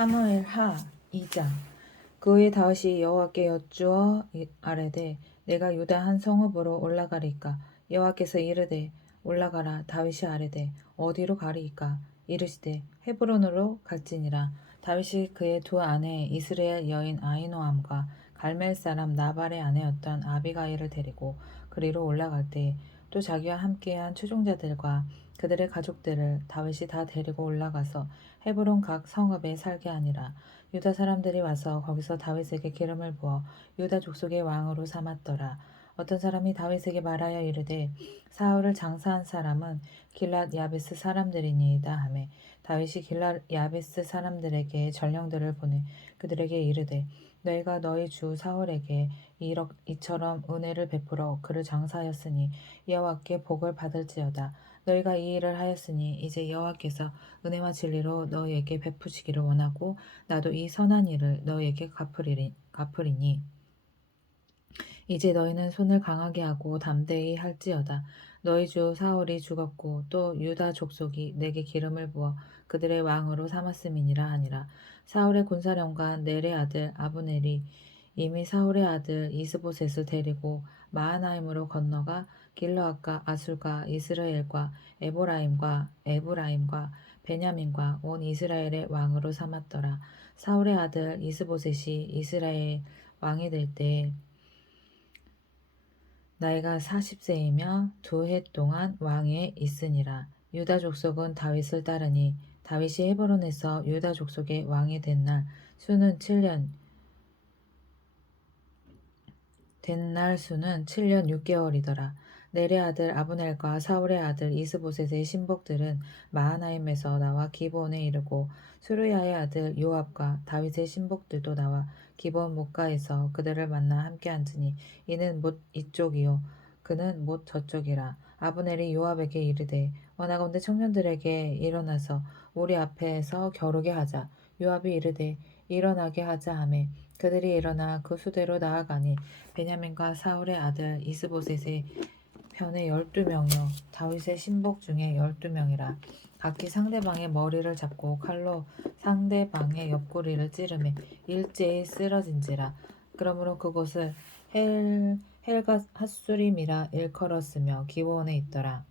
사무엘 하 2장. 그 후에 다윗이 여호와께 여쭈어 아뢰되 내가 유다 한 성읍으로 올라가리까. 여호와께서 이르되 올라가라. 다윗이 아뢰되 어디로 가리이까. 이르시되 헤브론으로 갈지니라. 다윗이 그의 두 아내 이스라엘 여인 아히노암과 갈멜 사람 나발의 아내였던 아비가일을 데리고 그리로 올라갈 때 또 자기와 함께한 추종자들과 그들의 가족들을 다윗이 다 데리고 올라가서 헤브론 각 성읍에 살게 하니라. 유다 사람들이 와서 거기서 다윗에게 기름을 부어 유다 족속의 왕으로 삼았더라. 어떤 사람이 다윗에게 말하여 이르되 사울을 장사한 사람은 길랏 야베스 사람들이니이다 하매 다윗이 길랏 야베스 사람들에게 전령들을 보내 그들에게 이르되 너희가 너희 주 사울에게 이처럼 은혜를 베풀어 그를 장사하였으니 여호와께 복을 받을지어다. 너희가 이 일을 하였으니 이제 여호와께서 은혜와 진리로 너희에게 베푸시기를 원하고 나도 이 선한 일을 너희에게 갚으리니 이제 너희는 손을 강하게 하고 담대히 할지어다. 너희 주 사울이 죽었고 또 유다 족속이 내게 기름을 부어 그들의 왕으로 삼았음이니라 하니라. 사울의 군사령관 넬의 아들 아브넬이 이미 사울의 아들 이스보셋을 데리고 마하나임으로 건너가 길르앗과 아술과 이스라엘과 에브라임과 베냐민과 온 이스라엘의 왕으로 삼았더라. 사울의 아들 이스보셋이 이스라엘 왕이 될 때 나이가 40세이며 2해 동안 왕위에 있으니라. 유다 족속은 다윗을 따르니 다윗이 헤브론에서 유다 족속의 왕이 된 날 수는 7년 6개월이더라. 넬의 아들 아브넬과 사울의 아들 이스보셋의 신복들은 마하나임에서 나와 기브온에 이르고 수르야의 아들 요압과 다윗의 신복들도 나와 기브온 목가에서 그들을 만나 함께 앉으니 이는 못 이쪽이요 그는 못 저쪽이라. 아브넬이 요압에게 이르되 원하건대 청년들에게 일어나서 우리 앞에서 겨루게 하자. 요압이 이르되 일어나게 하자 하매 그들이 일어나 그 수대로 나아가니 베냐민과 사울의 아들 이스보셋의 편에 12명이요 다윗의 신복 중에 12명이라. 각기 상대방의 머리를 잡고 칼로 상대방의 옆구리를 찌르매 일제히 쓰러진지라. 그러므로 그곳을 헬갓 핫수림이라 일컬었으며 기브온에 있더라.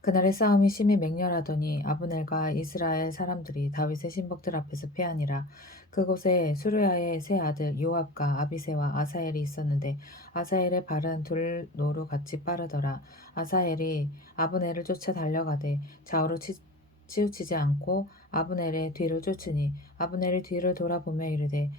그날의 싸움이 심히 맹렬하더니 아브넬과 이스라엘 사람들이 다윗의 신복들 앞에서 패하니라. 그곳에 수르야의 세 아들 요압과 아비새와 아사엘이 있었는데 아사엘의 발은 돌노루 같이 빠르더라. 아사엘이 아브넬을 쫓아 달려가되 좌우로 치우치지 않고 아브넬의 뒤를 쫓으니 아브넬이 뒤를 돌아보며 이르되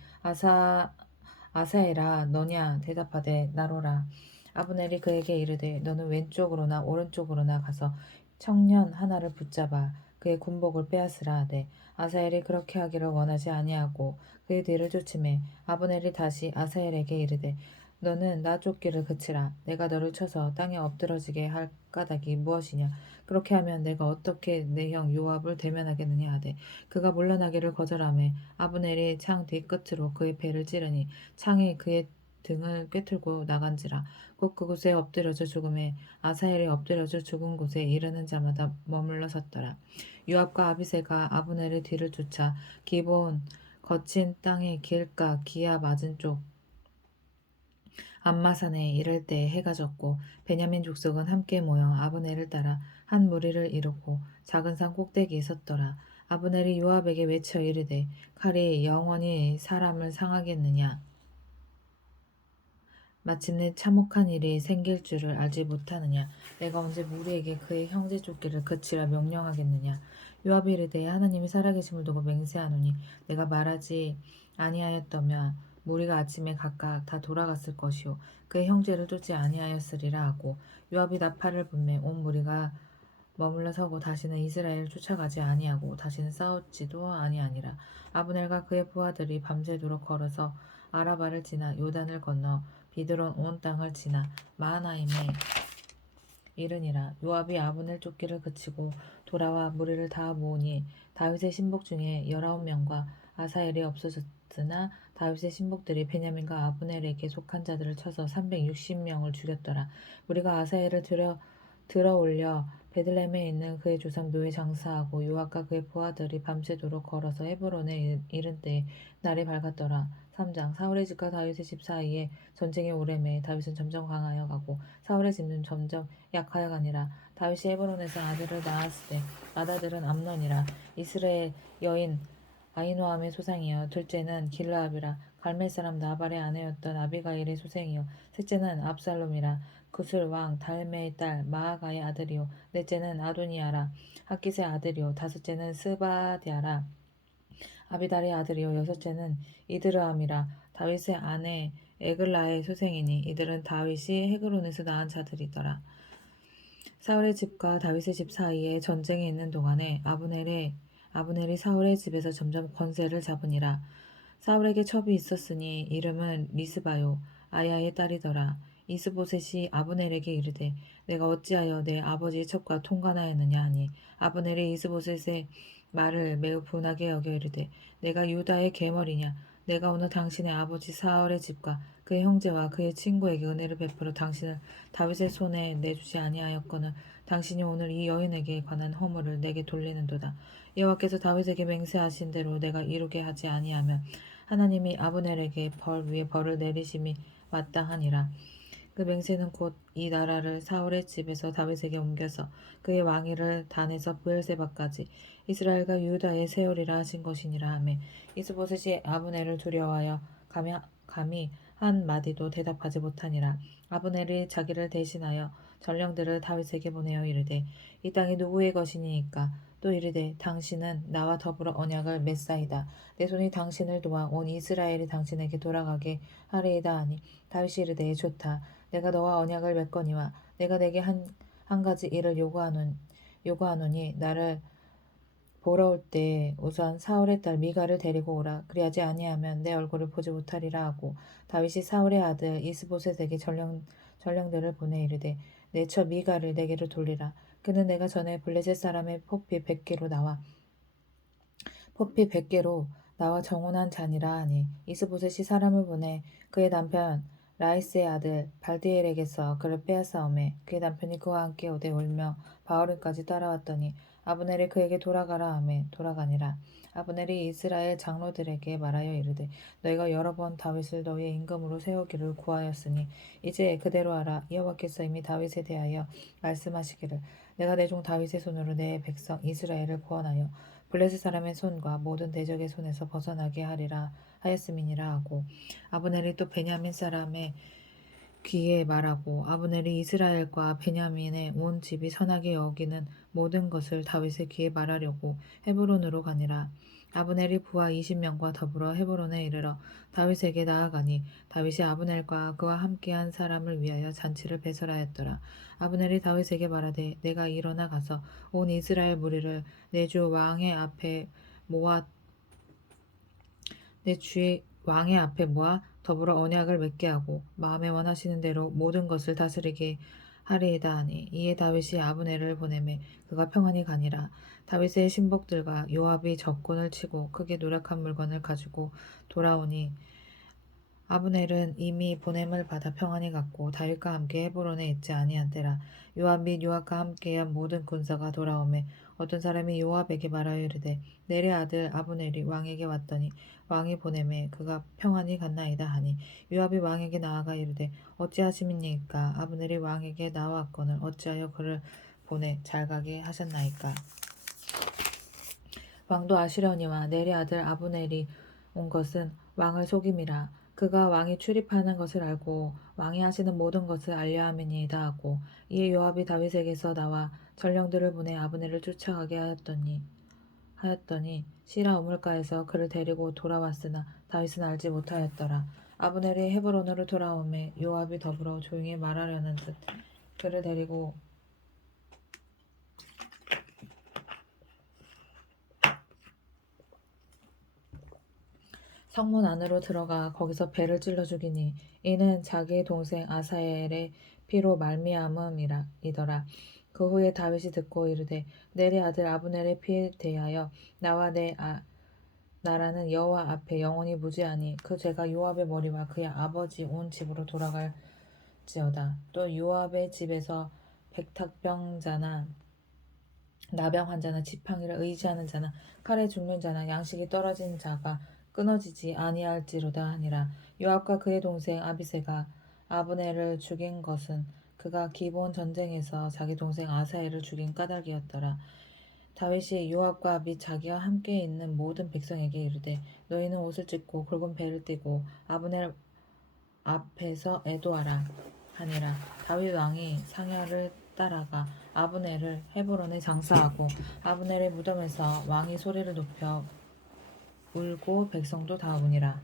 아사엘아 너냐 대답하되 나로라. 아브넬이 그에게 이르되 너는 왼쪽으로나 오른쪽으로나 가서 청년 하나를 붙잡아 그의 군복을 빼앗으라 하되 아사엘이 그렇게 하기를 원하지 아니하고 그의 뒤를 쫓으매 아브넬이 다시 아사엘에게 이르되 너는 나 쫓기를 그치라. 내가 너를 쳐서 땅에 엎드러지게 할 까닭이 무엇이냐. 그렇게 하면 내가 어떻게 내 형 요압을 대면하겠느냐 하되 그가 물러나기를 거절하매 아브넬이 창 뒤끝으로 그의 배를 찌르니 창이 그의 등을 꿰뚫고 나간지라. 곧 그곳에 엎드려져 죽음에 아사엘이 엎드려져 죽은 곳에 이르는 자마다 머물러 섰더라. 요압과 아비새가 아브넬의 뒤를 쫓아 기브온 거친 땅의 길가 기야 맞은 쪽 암마산에 이를 때 해가 졌고 베냐민 족속은 함께 모여 아브넬을 따라 한 무리를 이루고 작은 산 꼭대기에 섰더라. 아브넬이 요압에게 외쳐 이르되 칼이 영원히 사람을 상하겠느냐. 마침내 참혹한 일이 생길 줄을 알지 못하느냐. 내가 언제 무리에게 그의 형제 쫓기를 그치라 명령하겠느냐. 요압이 이르되 하나님이 살아계심을 두고 맹세하노니 내가 말하지 아니하였다면 무리가 아침에 각각 다 돌아갔을 것이요 그의 형제를 쫓지 아니하였으리라 하고 요압이 나팔을 불매 온 무리가 머물러 서고 다시는 이스라엘을 쫓아가지 아니하고 다시는 싸우지도 아니하니라. 아브넬과 그의 부하들이 밤새도록 걸어서 아라바를 지나 요단을 건너 비드론 온 땅을 지나 마하나임에 이르니라. 요압이 아브넬 쫓기를 그치고 돌아와 무리를 다 모으니 다윗의 신복 중에 19명과 아사엘이 없어졌으나 다윗의 신복들이 베냐민과 아브넬에게 속한 자들을 쳐서 360명을 죽였더라. 무리가 아사엘을 들어 올려 베들레헴에 있는 그의 조상 묘에 장사하고 요압과 그의 부하들이 밤새도록 걸어서 헤브론에 이른 때에 날이 밝았더라. 3장 사울의 집과 다윗의 집 사이에 전쟁이 오래매 다윗은 점점 강하여 가고 사울의 집은 점점 약하여 가니라. 다윗이 헤브론에서 아들을 낳았을 때 맏아들은 암논이라 이스라엘 여인 아히노함의 소생이요 둘째는 길르압이라 갈멜 사람 나발의 아내였던 아비가일의 소생이요 셋째는 압살롬이라 구슬 왕 달메의 딸 마아가의 아들이요 넷째는 아도니아라 학깃의 아들이요 다섯째는 스바디아라 아비달의 아들이요 여섯째는 이드르함이라 다윗의 아내 에글라의 소생이니 이들은 다윗이 헤그론에서 낳은 자들이더라. 사울의 집과 다윗의 집 사이에 전쟁이 있는 동안에 아브넬이 사울의 집에서 점점 권세를 잡으니라. 사울에게 첩이 있었으니 이름은 리스바요 아야의 딸이더라. 이스보셋이 아브넬에게 이르되 내가 어찌하여 내 아버지의 첩과 통관하였느냐 하니 아브넬이 이스보셋의 말을 매우 분하게 여겨 이르되 내가 유다의 계머리냐 내가 오늘 당신의 아버지 사울의 집과 그의 형제와 그의 친구에게 은혜를 베풀어 당신을 다윗의 손에 내주지 아니하였거늘 당신이 오늘 이 여인에게 관한 허물을 내게 돌리는도다. 여호와께서 다윗에게 맹세하신 대로 내가 이루게 하지 아니하면 하나님이 아브넬에게 벌 위에 벌을 내리심이 마땅하니라. 그 맹세는 곧 이 나라를 사울의 집에서 다윗에게 옮겨서 그의 왕위를 단에서 브엘세바까지 이스라엘과 유다에 세우리라 하신 것이니라 하매 이스보셋이 아브넬을 두려워하여 감히 한 마디도 대답하지 못하니라. 아브넬이 자기를 대신하여 전령들을 다윗에게 보내어 이르되 이 땅이 누구의 것이니이까 또 이르되 당신은 나와 더불어 언약을 맺사이다. 내 손이 당신을 도와 온 이스라엘이 당신에게 돌아가게 하리이다 하니 다윗이 이르되 좋다. 내가 너와 언약을 맺거니와 내가 내게 한 가지 일을 요구하노니 나를 보러 올 때 우선 사울의 딸 미가를 데리고 오라. 그리하지 아니하면 내 얼굴을 보지 못하리라 하고 다윗이 사울의 아들 이스보셋에게 전령들을 보내 이르되 내 처 미가를 내게로 돌리라. 그는 내가 전에 블레셋 사람의 포피 100개로 나와 정혼한 자니라 하니 이스보셋이 사람을 보내 그의 남편 라이스의 아들 발디엘에게서 그를 빼앗아오매 그의 남편이 그와 함께 오되 울며 바울은까지 따라왔더니 아브넬이 그에게 돌아가라 하매 돌아가니라. 아브넬이 이스라엘 장로들에게 말하여 이르되 너희가 여러 번 다윗을 너희의 임금으로 세우기를 구하였으니 이제 그대로 하라. 여호와께서 이미 다윗에 대하여 말씀하시기를 내가 내 종 다윗의 손으로 내 백성 이스라엘을 구원하여 블레셋 사람의 손과 모든 대적의 손에서 벗어나게 하리라 하였음이니라 하고 아브넬이 또 베냐민 사람의 귀에 말하고 아브넬이 이스라엘과 베냐민의 온 집이 선하게 여기는 모든 것을 다윗의 귀에 말하려고 헤브론으로 가니라. 아브넬이 부하 20명과 더불어 헤브론에 이르러 다윗에게 나아가니 다윗이 아브넬과 그와 함께한 사람을 위하여 잔치를 배설하였더라. 아브넬이 다윗에게 말하되 내가 일어나 가서 온 이스라엘 무리를 내 주 왕의 앞에 모아 내 주의 왕의 앞에 모아 더불어 언약을 맺게 하고 마음에 원하시는 대로 모든 것을 다스리게 하리이다 하니 이에 다윗이 아브넬을 보내매 그가 평안히 가니라. 다윗의 신복들과 요압이 적군을 치고 크게 노력한 물건을 가지고 돌아오니 아브넬은 이미 보냄을 받아 평안히 갔고 다윗과 함께 헤브론에 있지 아니한 때라. 요압 및 요압과 함께한 모든 군사가 돌아오매 어떤 사람이 요압에게 말하여 이르되 넬의 아들 아브넬이 왕에게 왔더니 왕이 보내매 그가 평안히 갔나이다 하니 요압이 왕에게 나아가 이르되 어찌하심이니까 아브넬이 왕에게 나왔거늘 어찌하여 그를 보내 잘 가게 하셨나이까. 왕도 아시려니와 넬의 아들 아브넬이 온 것은 왕을 속임이라. 그가 왕이 출입하는 것을 알고 왕이 하시는 모든 것을 알려함이니이다 하고 이에 요압이 다윗에게서 나와 전령들을 보내 아브넬을 쫓아가게 하였더니 시라 우물가에서 그를 데리고 돌아왔으나 다윗은 알지 못하였더라. 아브넬이 헤브론으로 돌아오매 요압이 더불어 조용히 말하려는 듯 그를 데리고 성문 안으로 들어가 거기서 배를 찔러 죽이니 이는 자기의 동생 아사엘의 피로 말미암음이더라. 그 후에 다윗이 듣고 이르되 넬의 아들 아브넬의 피에 대하여 나와 내 나라는 여호와 앞에 영원히 무죄하니 그 죄가 요압의 머리와 그의 아버지 온 집으로 돌아갈지어다. 또 요압의 집에서 백탁병자나 나병 환자나 지팡이를 의지하는 자나 칼에 죽는 자나 양식이 떨어진 자가 끊어지지 아니할지로다 하니라. 요압과 그의 동생 아비새가 아브넬을 죽인 것은 그가 기본 전쟁에서 자기 동생 아사엘을 죽인 까닭이었더라. 다윗이 요압과 및 자기와 함께 있는 모든 백성에게 이르되 너희는 옷을 찢고 굵은 배를 띠고 아브넬 앞에서 애도하라 하니라. 다윗 왕이 상야를 따라가 아브넬을 헤브론에 장사하고 아브넬의 무덤에서 왕이 소리를 높여 울고 백성도 다 우니라.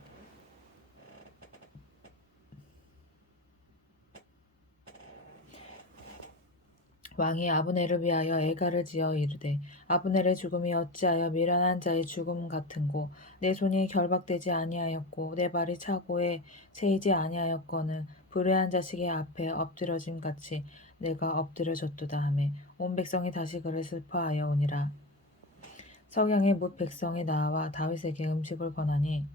왕이 아브넬을 위하여 애가를 지어 이르되 아브넬의 죽음이 어찌하여 미련한 자의 죽음 같은고 내 손이 결박되지 아니하였고 내 발이 차고에 채이지 아니하였거늘 불의한 자식의 앞에 엎드러짐 같이 내가 엎드려졌도다 하매 온 백성이 다시 그를 슬퍼하여 오니라. 석양에 뭇 백성이 나와 다윗에게 음식을 권하니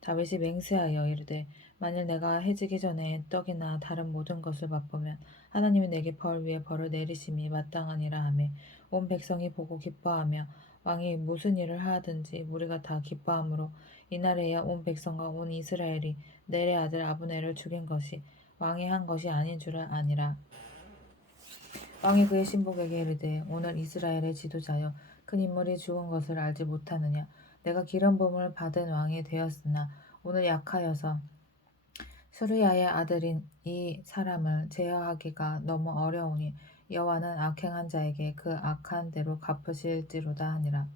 다윗이 맹세하여 이르되 만일 내가 해지기 전에 떡이나 다른 모든 것을 맛보면 하나님이 내게 벌 위에 벌을 내리심이 마땅하니라 하매 온 백성이 보고 기뻐하며 왕이 무슨 일을 하든지 무리가 다 기뻐하므로 이날에야 온 백성과 온 이스라엘이 넬의 아들 아브넬을 죽인 것이 왕이 한 것이 아닌 줄을 아니라. 왕이 그의 신복에게 이르되 오늘 이스라엘의 지도자여 큰 인물이 죽은 것을 알지 못하느냐. 내가 기름 부음을 받은 왕이 되었으나 오늘 약하여서 수르야의 아들인 이 사람을 제어하기가 너무 어려우니 여호와는 악행한 자에게 그 악한 대로 갚으실지로다 하니라.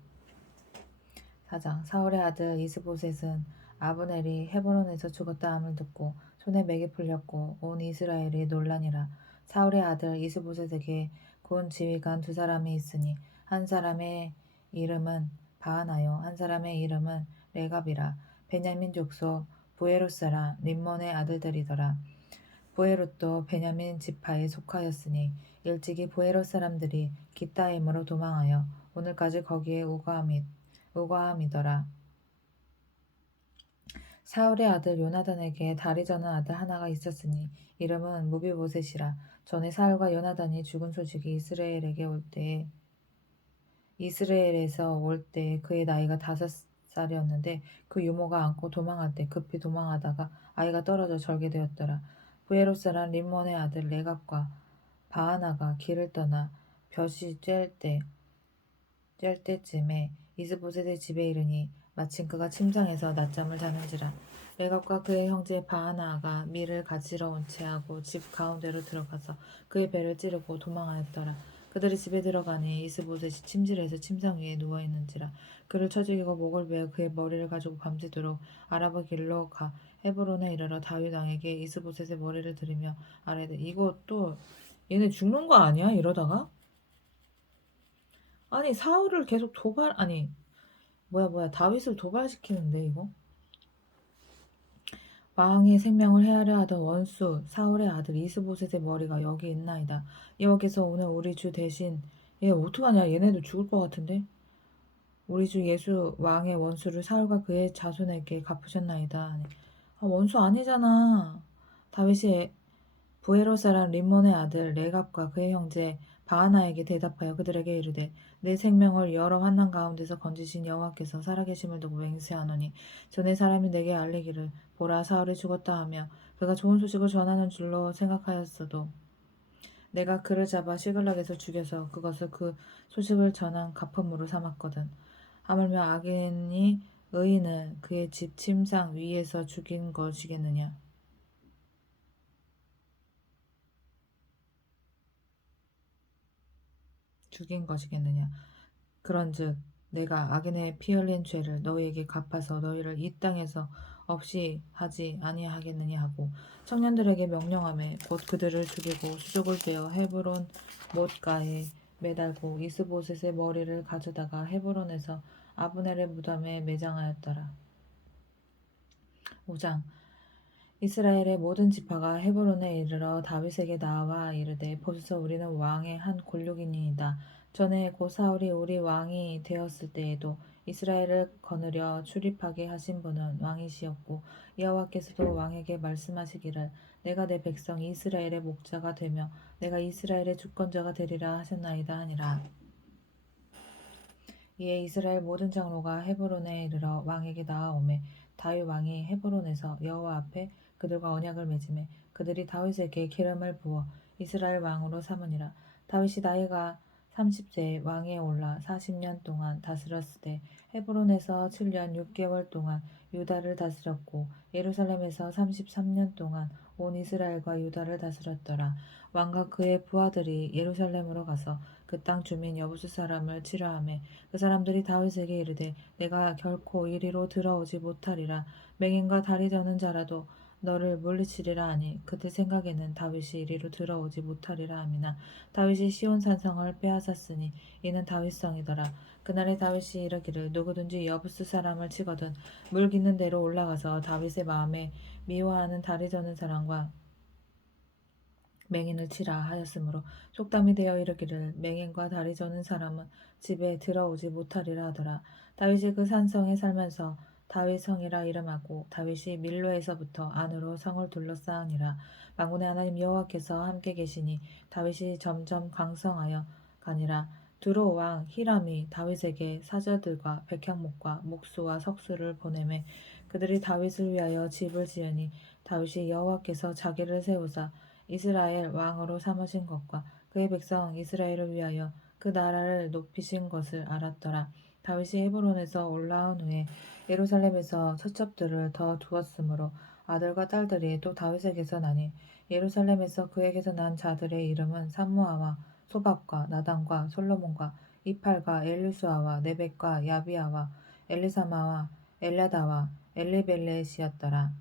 4장 사울의 아들 이스보셋은 아브넬이 헤브론에서 죽었다 함을 듣고 손에 맥이 풀렸고 온 이스라엘이 놀라니라. 사울의 아들 이스보셋에게 군 지휘관 두 사람이 있으니 한 사람의 이름은 바하나요 한 사람의 이름은 레갑이라. 베냐민 족속 부에롯 사람 림몬의 아들들이더라. 부에롯도 베냐민 지파에 속하였으니 일찍이 부에롯 사람들이 기타임으로 도망하여 오늘까지 거기에 우거함이더라. 사울의 아들 요나단에게 다리 저는 아들 하나가 있었으니 이름은 무비보셋이라. 전에 사울과 요나단이 죽은 소식이 이스라엘에서 올 때 그의 나이가 5살이었는데 그 유모가 안고 도망할 때 급히 도망하다가 아이가 떨어져 절게 되었더라. 부에롯 사람 림몬의 아들 레갑과 바하나가 길을 떠나 벼시 쬐을 때쯤에 이스보셋의 집에 이르니 마침 그가 침상에서 낮잠을 자는지라. 레갑과 그의 형제 바하나가 밀을 가지러 온 채하고 집 가운데로 들어가서 그의 배를 찌르고 도망하였더라. 그들이 집에 들어가니 이스보셋이 침실에서 침상 위에 누워있는지라. 그를 쳐 죽이고 목을 베어 그의 머리를 가지고 밤새도록 아라바 길로 가 헤브론에 이르러 다윗 왕에게 이스보셋의 머리를 들이며 아뢰되 이거 또 얘네 죽는 거 아니야 이러다가? 아니 사울을 계속 다윗을 도발시키는데 이거? 왕의 생명을 해하려 하던 원수 사울의 아들 이스보셋의 머리가 여기 있나이다. 여호와께서 오늘 우리 주 대신 얘 어떡하냐 얘네도 죽을 것 같은데 우리 주 예수 왕의 원수를 사울과 그의 자손에게 갚으셨나이다. 원수 아니잖아. 다윗이 부에롯 사람 림몬의 아들 레갑과 그의 형제 바하나에게 대답하여 그들에게 이르되 내 생명을 여러 환난 가운데서 건지신 여호와께서 살아계심을 두고 맹세하노니 전에 사람이 내게 알리기를 보라 사울이 죽었다 하며 그가 좋은 소식을 전하는 줄로 생각하였어도 내가 그를 잡아 시글락에서 죽여서 그것을 그 소식을 전한 가품으로 삼았거든. 하물며 악인이 의인을 그의 집 침상 위에서 죽인 것이겠느냐. 그런즉 내가 악인의 피 흘린 죄를 너희에게 갚아서 너희를 이 땅에서 없이 하지 아니하겠느냐 하고 청년들에게 명령하매 곧 그들을 죽이고 수족을 베어 헤브론 못가에 매달고 이스보셋의 머리를 가져다가 헤브론에서 아브넬의 무덤에 매장하였더라. 5장 이스라엘의 모든 지파가 헤브론에 이르러 다윗에게 나와 이르되 보소서 우리는 왕의 한 골육이니이다. 전에 고 사울이 우리 왕이 되었을 때에도 이스라엘을 거느려 출입하게 하신 분은 왕이시었고 여호와께서도 왕에게 말씀하시기를 내가 내 백성 이스라엘의 목자가 되며 내가 이스라엘의 주권자가 되리라 하셨나이다 하니라. 이에 이스라엘 모든 장로가 헤브론에 이르러 왕에게 나아오매 다윗 왕이 헤브론에서 여호와 앞에 그들과 언약을 맺음에 그들이 다윗에게 기름을 부어 이스라엘 왕으로 삼으니라. 다윗이 나이가 30세에 왕위에 올라 40년 동안 다스렸으되 헤브론에서 7년 6개월 동안 유다를 다스렸고 예루살렘에서 33년 동안 온 이스라엘과 유다를 다스렸더라. 왕과 그의 부하들이 예루살렘으로 가서 그 땅 주민 여부수 사람을 치려하매 그 사람들이 다윗에게 이르되 내가 결코 이리로 들어오지 못하리라. 맹인과 다리 저는 자라도 너를 물리치리라 하니 그들 생각에는 다윗이 이리로 들어오지 못하리라 함이나 다윗이 시온 산성을 빼앗았으니 이는 다윗성이더라. 그날에 다윗이 이르기를 누구든지 여부스 사람을 치거든 물 기는 데로 올라가서 다윗의 마음에 미워하는 다리 저는 사람과 맹인을 치라 하였으므로 속담이 되어 이르기를 맹인과 다리 저는 사람은 집에 들어오지 못하리라 하더라. 다윗이 그 산성에 살면서 다윗 성이라 이름하고 다윗이 밀로에서부터 안으로 성을 둘러싸으니라. 만군의 하나님 여호와께서 함께 계시니 다윗이 점점 강성하여 가니라. 두로 왕 히람이 다윗에게 사절들과 백향목과 목수와 석수를 보내매 그들이 다윗을 위하여 집을 지으니 다윗이 여호와께서 자기를 세우사 이스라엘 왕으로 삼으신 것과 그의 백성 이스라엘을 위하여 그 나라를 높이신 것을 알았더라. 다윗이 헤브론에서 올라온 후에 예루살렘에서 서첩들을 더 두었으므로 아들과 딸들이 또 다윗에게서 나니 예루살렘에서 그에게서 난 자들의 이름은 삼무아와 소밥과 나단과 솔로몬과 이팔과 엘리수아와 네벡과 야비아와 엘리사마와 엘야다와 엘리벨렛이었더라.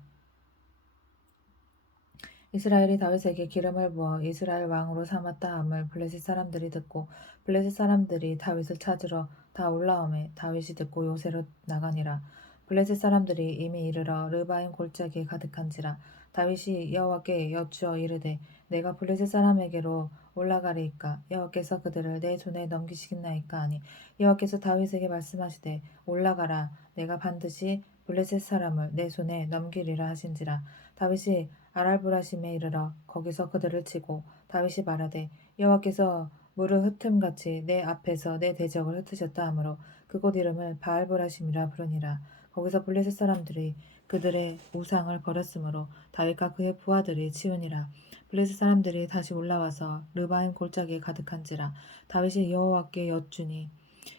이스라엘이 다윗에게 기름을 부어 이스라엘 왕으로 삼았다 함을 블레셋 사람들이 듣고 블레셋 사람들이 다윗을 찾으러 다 올라오매 다윗이 듣고 요새로 나가니라. 블레셋 사람들이 이미 이르러 르바임 골짜기에 가득한지라. 다윗이 여호와께 여쭈어 이르되 내가 블레셋 사람에게로 올라가리이까 여호와께서 그들을 내 손에 넘기시겠나이까 하니 여호와께서 다윗에게 말씀하시되 올라가라 내가 반드시 블레셋 사람을 내 손에 넘기리라 하신지라. 다윗이 아랄브라심에 이르러 거기서 그들을 치고 다윗이 말하되 여호와께서 물을 흩음같이 내 앞에서 내 대적을 흩으셨다 하므로 그곳 이름을 바알브라심이라 부르니라. 거기서 블레셋 사람들이 그들의 우상을 버렸으므로 다윗과 그의 부하들이 치우니라. 블레셋 사람들이 다시 올라와서 르바임 골짜기에 가득한지라. 다윗이 여호와께 여쭈니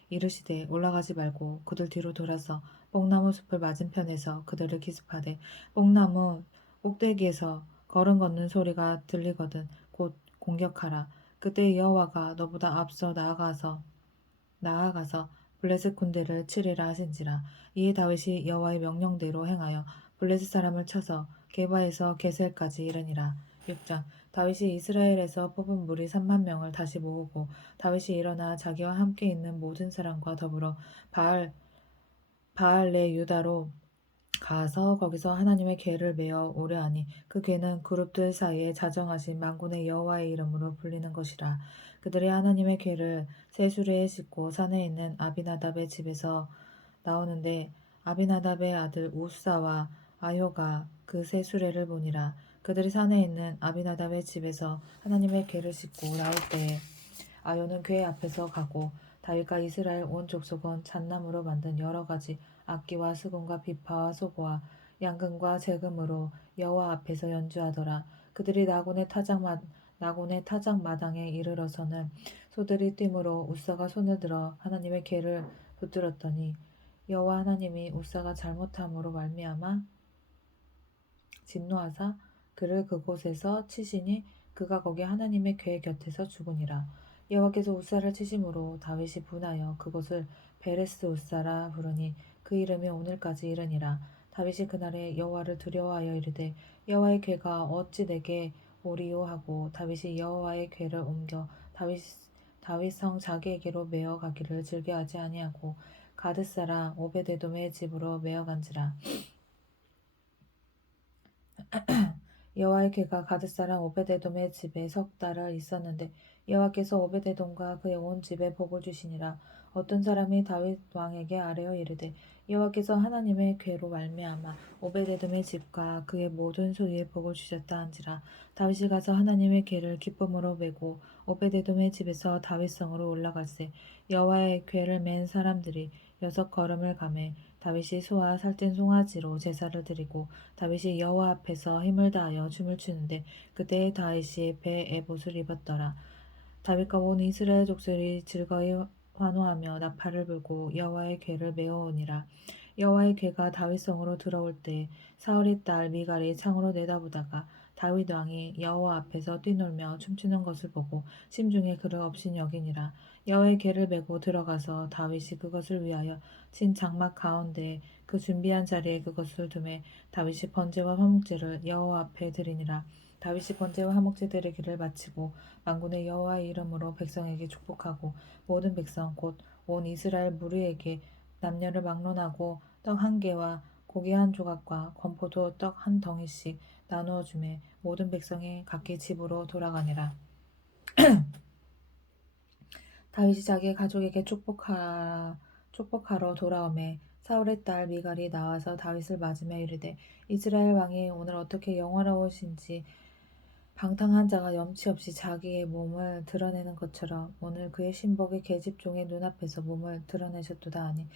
이르시되 올라가지 말고 그들 뒤로 돌아서 뽕나무 숲을 맞은편에서 그들을 기습하되 뽕나무 꼭대기에서 걸음 걷는 소리가 들리거든 곧 공격하라. 그때 여호와가 너보다 앞서 나아가서 블레셋 군대를 치리라 하신지라. 이에 다윗이 여호와의 명령대로 행하여 블레셋 사람을 쳐서 게바에서 게셀까지 이르니라. 6장 다윗이 이스라엘에서 뽑은 무리 3만 명을 다시 모으고 다윗이 일어나 자기와 함께 있는 모든 사람과 더불어 바알레 유다로 가서 거기서 하나님의 궤를 메어 오려하니 그 궤는 그룹들 사이에 자정하신 만군의 여호와의 이름으로 불리는 것이라. 그들이 하나님의 궤를 새 수레에 싣고 산에 있는 아비나답의 집에서 나오는데 아비나답의 아들 우사와 아효가 그 새 수레를 보니라. 그들이 산에 있는 아비나답의 집에서 하나님의 궤를 싣고 나올 때에 아효는 궤 앞에서 가고 다윗과 이스라엘 온 족속은 잣나무로 만든 여러 가지 악기와 수금과 비파와 소고와 양금과 재금으로 여호와 앞에서 연주하더라. 그들이 나곤의 타작마당에 이르러서는 소들이 뛰므로 우사가 손을 들어 하나님의 궤를 붙들었더니 여호와 하나님이 우사가 잘못함으로 말미암아 진노하사 그를 그곳에서 치시니 그가 거기 하나님의 궤 곁에서 죽으니라. 여호와께서 우사를 치심으로 다윗이 분하여 그곳을 베레스 우사라 부르니 그 이름이 오늘까지 이르니라. 다윗이 그날에 여호와를 두려워하여 이르되 여호와의 궤가 어찌 내게 오리요 하고 다윗이 여호와의 궤를 옮겨 다윗 성 자기에게로 메어 가기를 즐겨하지 아니하고 가드 사람 오베데돔의 집으로 메어 간지라. 여호와의 궤가 가드 사람 오베데돔의 집에 석 달을 있었는데 여호와께서 오베데돔과 그의 온 집에 복을 주시니라. 어떤 사람이 다윗 왕에게 아뢰어 이르되 여호와께서 하나님의 궤로 말미암아 오베데돔의 집과 그의 모든 소유에 복을 주셨다 한지라. 다윗이 가서 하나님의 궤를 기쁨으로 메고 오베데돔의 집에서 다윗성으로 올라갈새 여호와의 궤를 맨 사람들이 6걸음을 가매 다윗이 소와 살찐 송아지로 제사를 드리고 다윗이 여호와 앞에서 힘을 다하여 춤을 추는데 그때 다윗이 배에 에봇을 입었더라. 다윗과 온 이스라엘 족속이 즐거이 환호하며 나팔을 불고 여호와의 궤를 메어오니라. 여호와의 궤가 다윗성으로 들어올 때 사울의 딸 미갈이 창으로 내다보다가 다윗 왕이 여호와 앞에서 뛰놀며 춤추는 것을 보고 심중에 그를 없인 여기니라. 여호와의 궤를 메고 들어가서 다윗이 그것을 위하여 친 장막 가운데에 그 준비한 자리에 그것을 두매 다윗이 번제와 화목제를 여호와 앞에 드리니라. 다윗이 번제와 화목제 드리기를 마치고 만군의 여호와의 이름으로 백성에게 축복하고 모든 백성 곧 온 이스라엘 무리에게 남녀를 막론하고 떡 한 개와 고기 한 조각과 건포도 떡 한 덩이씩 나누어 주매 모든 백성이 각기 집으로 돌아가니라. 다윗이 자기의 가족에게 축복하러 돌아오매 사울의 딸 미갈이 나와서 다윗을 맞으며 이르되 이스라엘 왕이 오늘 어떻게 영화로우신지 방탕한 자가 염치 없이 자기의 몸을 드러내는 것처럼 오늘 그의 신복의 계집종의 눈앞에서 몸을 드러내셨도다 하니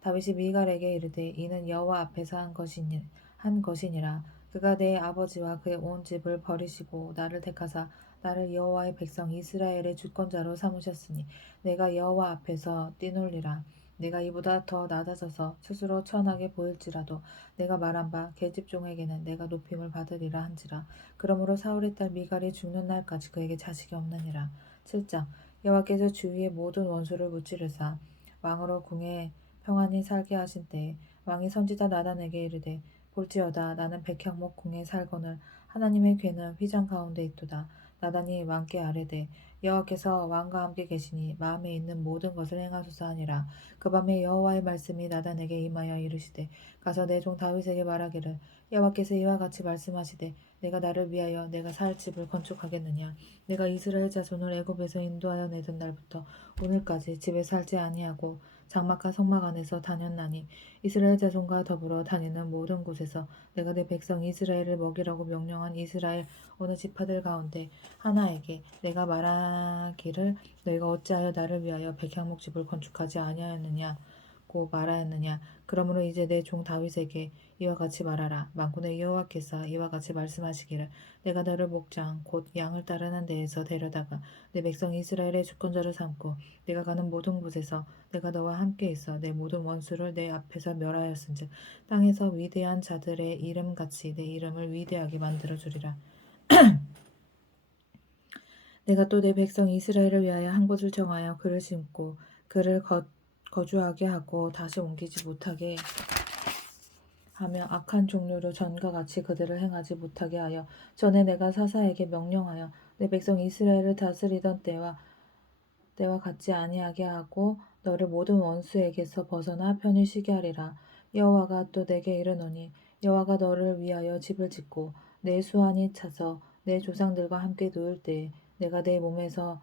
다윗이 미갈에게 이르되 이는 여호와 앞에서 한 것이니라. 그가 내 아버지와 그의 온 집을 버리시고 나를 택하사 나를 여호와의 백성 이스라엘의 주권자로 삼으셨으니 내가 여호와 앞에서 뛰놀리라. 내가 이보다 더 낮아져서 스스로 천하게 보일지라도 내가 말한 바 계집종에게는 내가 높임을 받으리라 한지라. 그러므로 사울의 딸 미갈이 죽는 날까지 그에게 자식이 없느니라. 7장 여호와께서 주위의 모든 원수를 무찌르사 왕으로 궁에 평안히 살게 하신 때에 왕이 선지자 나단에게 이르되 볼지어다 나는 백향목 궁에 살거늘 하나님의 궤는 휘장 가운데 있도다. 나단이 왕께 아뢰되 여호와께서 왕과 함께 계시니 마음에 있는 모든 것을 행하소서 하니라. 그 밤에 여호와의 말씀이 나단에게 임하여 이르시되 가서 내 종 다윗에게 말하기를 여호와께서 이와 같이 말씀하시되 내가 나를 위하여 내가 살 집을 건축하겠느냐. 내가 이스라엘 자손을 애굽에서 인도하여 내던 날부터 오늘까지 집에 살지 아니하고 장막과 성막 안에서 다녔나니 이스라엘 자손과 더불어 다니는 모든 곳에서 내가 내 백성 이스라엘을 먹이라고 명령한 이스라엘 어느 지파들 가운데 하나에게 내가 말하기를 너희가 어찌하여 나를 위하여 백향목집을 건축하지 아니하였느냐고 말하였느냐. 그러므로 이제 내 종 다윗에게 이와 같이 말하라. 만군의 여호와께서 이와 같이 말씀하시기를 내가 너를 목장 곧 양을 따르는 데에서 데려다가 내 백성 이스라엘의 주권자를 삼고 내가 가는 모든 곳에서 내가 너와 함께 있어 내 모든 원수를 내 앞에서 멸하였은즉 땅에서 위대한 자들의 이름같이 내 이름을 위대하게 만들어 주리라. 내가 또 내 백성 이스라엘을 위하여 한 곳을 정하여 그를 심고 그를 거주하게 하고 다시 옮기지 못하게 하며 악한 종류로 전과 같이 그들을 행하지 못하게 하여 전에 내가 사사에게 명령하여 내 백성 이스라엘을 다스리던 때와 같지 아니하게 하고 너를 모든 원수에게서 벗어나 편히 쉬게 하리라. 여호와가 또 내게 이르노니 여호와가 너를 위하여 집을 짓고 내 수완이 차서 내 조상들과 함께 누울 때에 내가 내 몸에서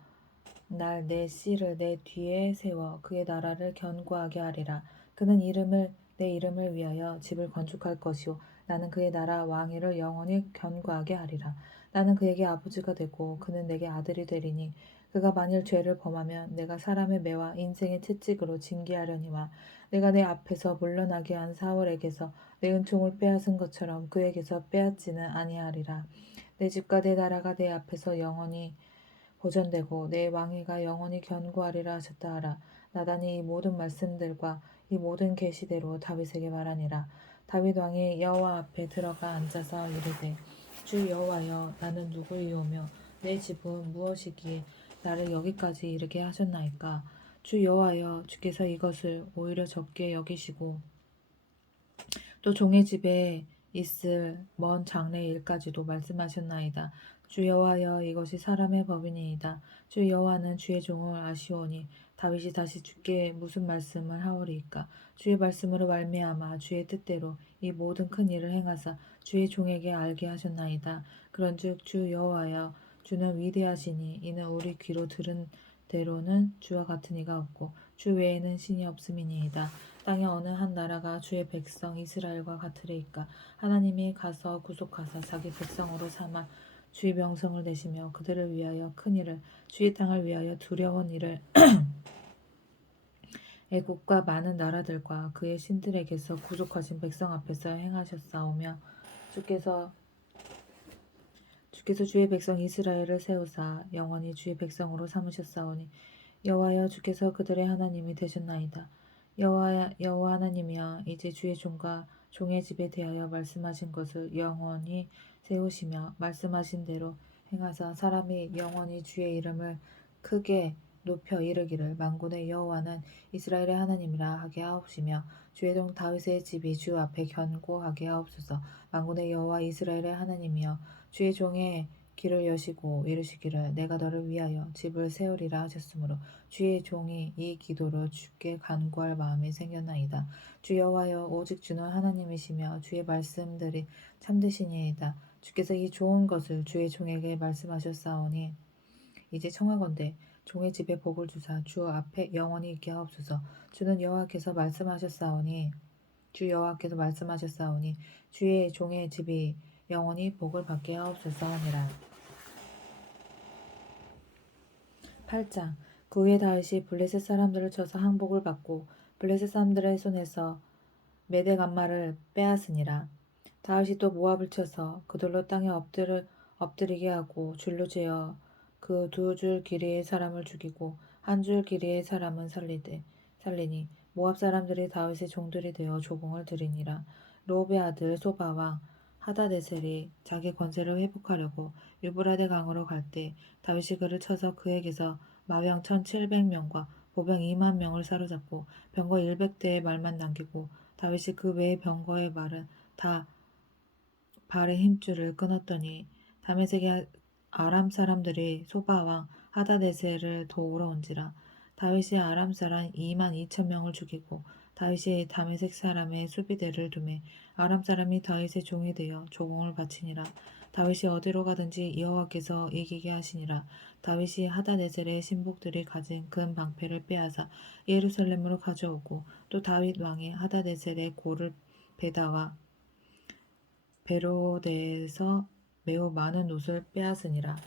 날 내 씨를 내 뒤에 세워 그의 나라를 견고하게 하리라. 그는 내 이름을 위하여 집을 건축할 것이요 나는 그의 나라 왕위를 영원히 견고하게 하리라. 나는 그에게 아버지가 되고 그는 내게 아들이 되리니 그가 만일 죄를 범하면 내가 사람의 매와 인생의 채찍으로 징계하려니와 내가 내 앞에서 물러나게 한 사울에게서 내 은총을 빼앗은 것처럼 그에게서 빼앗지는 아니하리라. 내 집과 내 나라가 내 앞에서 영원히 보존되고 내 왕위가 영원히 견고하리라 하셨다 하라. 나단이 이 모든 말씀들과 이 모든 계시대로 다윗에게 말하니라. 다윗 왕이 여호와 앞에 들어가 앉아서 이르되 주 여호와여 나는 누구이오며 내 집은 무엇이기에 나를 여기까지 이르게 하셨나이까. 주 여호와여 주께서 이것을 오히려 적게 여기시고 또 종의 집에 있을 먼 장래 일까지도 말씀하셨나이다. 주 여호와여 이것이 사람의 법이니이다. 주 여호와는 주의 종을 아시오니 다윗이 다시 주께 무슨 말씀을 하오리이까. 주의 말씀으로 말미암아 주의 뜻대로 이 모든 큰 일을 행하사 주의 종에게 알게 하셨나이다. 그런즉 주 여호와여 주는 위대하시니 이는 우리 귀로 들은 대로는 주와 같은 이가 없고 주 외에는 신이 없음이니이다. 땅의 어느 한 나라가 주의 백성 이스라엘과 같으리이까. 하나님이 가서 구속하사 자기 백성으로 삼아 주의 명성을 내시며 그들을 위하여 큰 일을 주의 땅을 위하여 두려운 일을 애국과 많은 나라들과 그의 신들에게서 구속하신 백성 앞에서 행하셨사오며 주께서 주의 백성 이스라엘을 세우사 영원히 주의 백성으로 삼으셨사오니 여호와여 주께서 그들의 하나님이 되셨나이다. 여호와 하나님이여 이제 주의 종과 종의 집에 대하여 말씀하신 것을 영원히 세우시며 말씀하신 대로 행하사 사람이 영원히 주의 이름을 크게 높여 이르기를 만군의 여호와는 이스라엘의 하나님이라 하게 하옵시며 주의 종 다윗의 집이 주 앞에 견고하게 하옵소서. 만군의 여호와 이스라엘의 하나님이여 주의 종의 길을 여시고 이르시기를 내가 너를 위하여 집을 세우리라 하셨으므로 주의 종이 이 기도로 주께 간구할 마음이 생겼나이다. 주 여호와여 오직 주는 하나님이시며 주의 말씀들이 참되시니이다. 주께서 이 좋은 것을 주의 종에게 말씀하셨사오니 이제 청하건대 종의 집에 복을 주사 주 앞에 영원히 있게 하옵소서. 주는 여호와께서 말씀하셨사오니 주의 종의 집이 영원히 복을 받게 하옵소서 하니라. 8장 그 후에 다윗이 블레셋 사람들을 쳐서 항복을 받고 블레셋 사람들의 손에서 메대간마를 빼앗으니라. 다윗이 또 모압을 쳐서 그들로 땅에 엎드리게 하고 줄로 재어 그 2줄 길이의 사람을 죽이고 1줄 길이의 사람은 살리니 모압 사람들이 다윗의 종들이 되어 조공을 드리니라. 르홉의 아들 소바 왕 하다데셀이 자기 권세를 회복하려고 유브라데 강으로 갈 때 다윗이 그를 쳐서 그에게서 마병 1,700명과 보병 2만 명을 사로잡고 병거 100대의 말만 남기고 다윗이 그 외의 병거의 말은 다 발의 힘줄을 끊었더니 다메섹의 아람 사람들이 소바 왕 하다데셀을 도우러 온지라. 다윗이 아람 사람 2만 2천 명을 죽이고 다윗이 다메섹 사람의 수비대를 두매 아람 사람이 다윗의 종이 되어 조공을 바치니라. 다윗이 어디로 가든지 여호와께서 이기게 하시니라. 다윗이 하다데셀의 신복들이 가진 금 방패를 빼앗아 예루살렘으로 가져오고 또 다윗 왕이 하다데셀의 고를 베다와 베로데에서 매우 많은 옷을 빼앗으니라.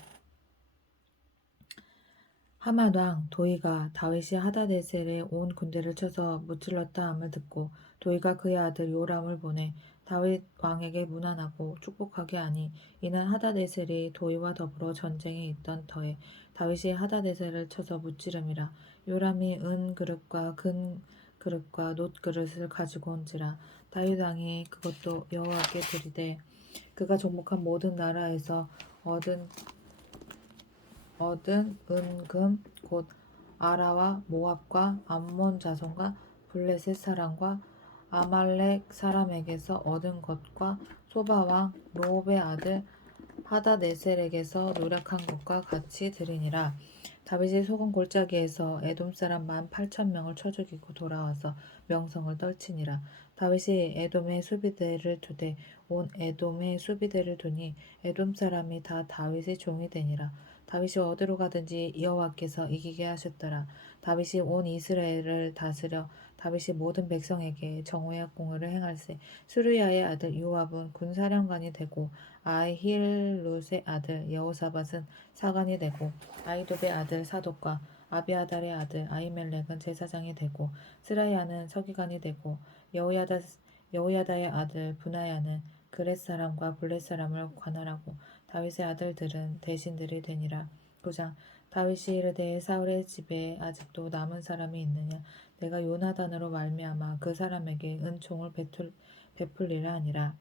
하맛 왕 도이가 다윗이 하다데셀의 온 군대를 쳐서 무찔렀다 함을 듣고 도이가 그의 아들 요람을 보내 다윗 왕에게 문안하고 축복하게 하니 이는 하다데셀이 도이와 더불어 전쟁에 있던 터에 다윗이 하다데셀을 쳐서 무찌름이라. 요람이 은 그릇과 금 그릇과 놋 그릇을 가지고 온지라. 다윗 왕이 그것도 여호와께 드리되 그가 정복한 모든 나라에서 얻은 은금 곧 아라와 모압과 암몬 자손과 블레셋 사람과 아말렉 사람에게서 얻은 것과 소바 왕 르홉의 아들 하다네셀에게서 노력한 것과 같이 드리니라. 다윗이 소금 골짜기에서 에돔 사람 18,000명을 쳐 죽이고 돌아와서 명성을 떨치니라. 다윗이 에돔의 수비대를 두되 온 에돔의 수비대를 두니 에돔 사람이 다 다윗의 종이 되니라. 다윗이 어디로 가든지 여호와께서 이기게 하셨더라. 다윗이 온 이스라엘을 다스려 다윗이 모든 백성에게 정오의 공의를 행할세. 수르야의 아들 요압은 군사령관이 되고 아힐룻의 아들 여호사밧은 사관이 되고 아이둉의 아들 사독과 아비아달의 아들 아히멜렉은 제사장이 되고 스라야는 서기관이 되고 여호야다의 아들 분하야는 그렛 사람과 블렛 사람을 관할하고 다윗의 아들들은 대신들이 되니라. 9장 다윗이 이르되 사울의 집에 아직도 남은 사람이 있느냐 내가 요나단으로 말미암아 그 사람에게 은총을 베풀리라 하니라.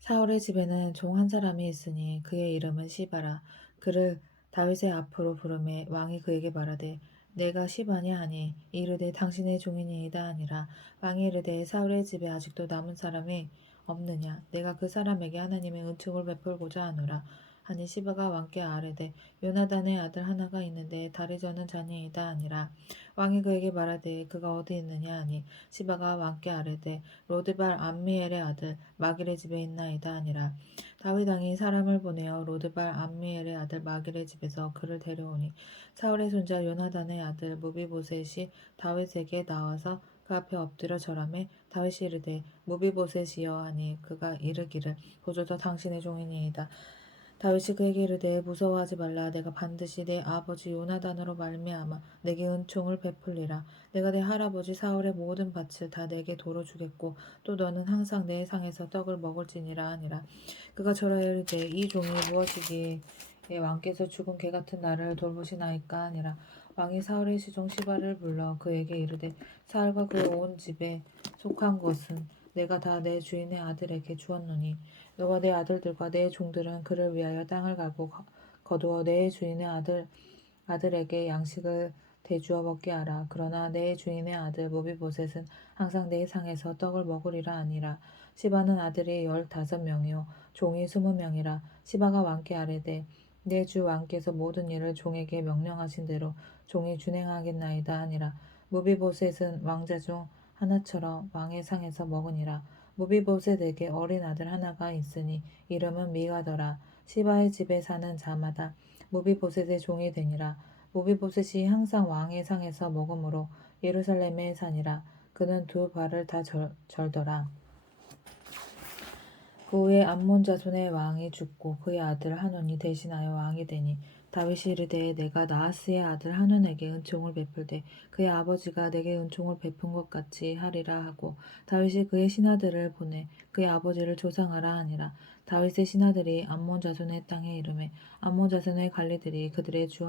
사울의 집에는 종 한 사람이 있으니 그의 이름은 시바라. 그를 다윗의 앞으로 부르매 왕이 그에게 말하되 내가 시바냐 하니 이르되 당신의 종이니이다 하니라. 왕이 이르되 사울의 집에 아직도 남은 사람이 없느냐 내가 그 사람에게 하나님의 은총을 베풀고자 하노라 하니 시바가 왕께 아뢰되 요나단의 아들 하나가 있는데 다리 저는 자니이다 하니라. 왕이 그에게 말하되 그가 어디 있느냐 하니 시바가 왕께 아뢰되 로드발 암미엘의 아들 마길의 집에 있나이다 하니라. 다윗 왕이 사람을 보내어 로드발 암미엘의 아들 마길의 집에서 그를 데려오니 사울의 손자 요나단의 아들 무비보셋이 다윗에게 나와서 그 앞에 엎드려 절하매 다윗이 이르되 무비보셋이여 하니 그가 이르기를 보소서 당신의 종이니이다. 다윗이 그에게 이르되 무서워하지 말라. 내가 반드시 내 아버지 요나단으로 말미암아 내게 은총을 베풀리라. 내가 내 할아버지 사울의 모든 밭을 다 내게 도로 주겠고 또 너는 항상 내 상에서 떡을 먹을지니라 하니라. 그가 절하여 이르되 이 종이 무엇이기에 왕께서 죽은 개 같은 나를 돌보시나이까 하니라. 왕이 사울의 시종 시바를 불러 그에게 이르되 사울과 그 온 집에 속한 것은 내가 다 내 주인의 아들에게 주었노니 너와 내 아들들과 내 종들은 그를 위하여 땅을 갈고 거두어 내 주인의 아들에게 양식을 대주어 먹게 하라. 그러나 내 주인의 아들 모비보셋은 항상 내 상에서 떡을 먹으리라 하니라. 시바는 아들이 15명이요 종이 20명이라. 시바가 왕께 아뢰되 내 주 왕께서 모든 일을 종에게 명령하신 대로 종이 준행하겠나이다 하니라. 모비보셋은 왕자 중 하나처럼 왕의 상에서 먹으니라. 무비보셋에게 어린 아들 하나가 있으니 이름은 미가더라. 시바의 집에 사는 자마다 무비보셋의 종이 되니라. 무비보셋이 항상 왕의 상에서 먹으므로 예루살렘에 사니라. 그는 두 발을 다 절더라. 그 후에 암몬 자손의 왕이 죽고 그의 아들 한온이 대신하여 왕이 되니 다윗이 이르되 내가 나하스의 아들 한온에게 은총을 베풀되 그의 아버지가 내게 은총을 베푼 것 같이 하리라 하고 다윗이 그의 신하들을 보내 그의 아버지를 조상하라 하니라. 다윗의 신하들이 암몬 자손의 땅에 이르매 암몬 자손의 관리들이 그들의 주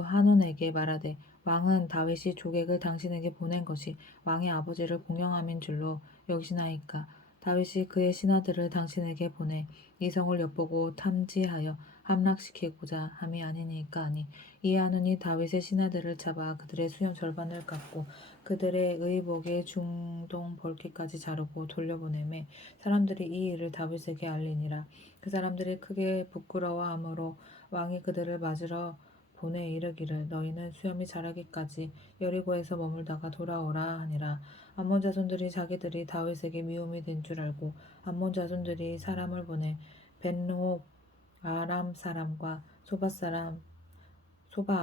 한온에게 말하되 왕은 다윗이 조객을 당신에게 보낸 것이 왕의 아버지를 공경함인 줄로 여기시나이까. 다윗이 그의 신하들을 당신에게 보내 이 성을 엿보고 탐지하여 함락시키고자 함이 아니니까 하니 이에 한온이 다윗의 신하들을 잡아 그들의 수염 절반을 깎고 그들의 의복의 중동 벌기까지 자르고 돌려보내매 사람들이 이 일을 다윗에게 알리니라. 그 사람들이 크게 부끄러워하므로 왕이 그들을 맞으러 보내 이르기를 너희는 수염이 자라기까지 여리고에서 머물다가 돌아오라 하니라. 암몬 자손들이 자기들이 다윗에게 미움이 된 줄 알고 암몬 자손들이 사람을 보내 벤노 아람 사람과 소바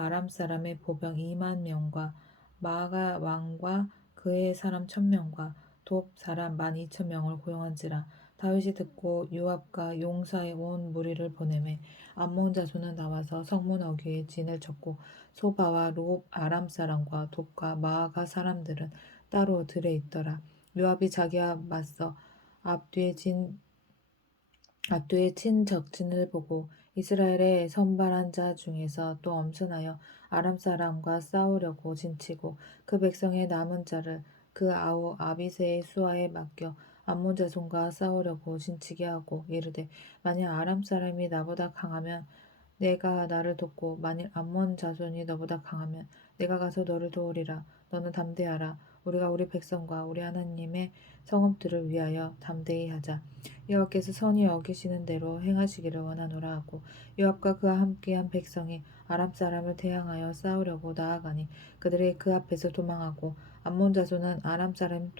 아람 사람의 보병 2만 명과 마아가 왕과 그의 사람 1,000명과 돕 사람 12,000명을 고용한지라. 다윗이 듣고 요압과 용사의 온 무리를 보내매 암몬 자손은 나와서 성문 어귀에 진을 쳤고 소바와 롭 아람 사람과 돕과 마아가 사람들은 따로 들에 있더라. 요압이 자기와 맞서 앞뒤에 친 적진을 보고 이스라엘의 선발한 자 중에서 또 엄선하여 아람 사람과 싸우려고 진치고 그 백성의 남은 자를 그 아우 아비새의 수하에 맡겨 암몬 자손과 싸우려고 진치게 하고 이르되 만일 아람 사람이 나보다 강하면 내가 나를 돕고 만일 암몬 자손이 너보다 강하면 내가 가서 너를 도우리라. 너는 담대하라. 우리가 우리 백성과 우리 하나님의 성읍들을 위하여 담대히 하자. 여호와께서 선히 여기시는 대로 행하시기를 원하노라 하고 요압과 그와 함께한 백성이 아람 사람을 대항하여 싸우려고 나아가니 그들이 그 앞에서 도망하고 암몬 자손은 아람 사람이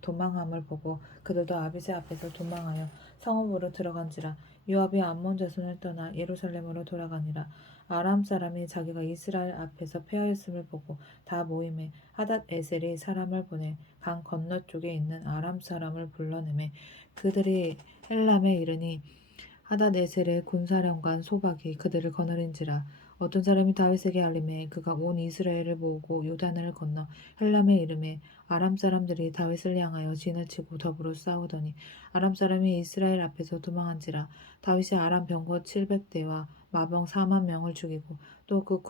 도망함을 보고 그들도 아비새 앞에서 도망하여 성읍으로 들어간지라. 요압이 암몬 자손을 떠나 예루살렘으로 돌아가니라. 아람 사람이 자기가 이스라엘 앞에서 패하였음을 보고 다 모임에 하닷 에셀이 사람을 보내 강 건너쪽에 있는 아람 사람을 불러내매 그들이 헬람에 이르니 하닷 에셀의 군사령관 소박이 그들을 거느린지라. 어떤 사람이 다윗에게 알림해 그가 온 이스라엘을 모으고 요단을 건너 헬람에 이르매 아람 사람들이 다윗을 향하여 진을 치고 더불어 싸우더니 아람 사람이 이스라엘 앞에서 도망한지라. 다윗이 아람 병거 700대와 마병 4만 명을 죽이고 또 그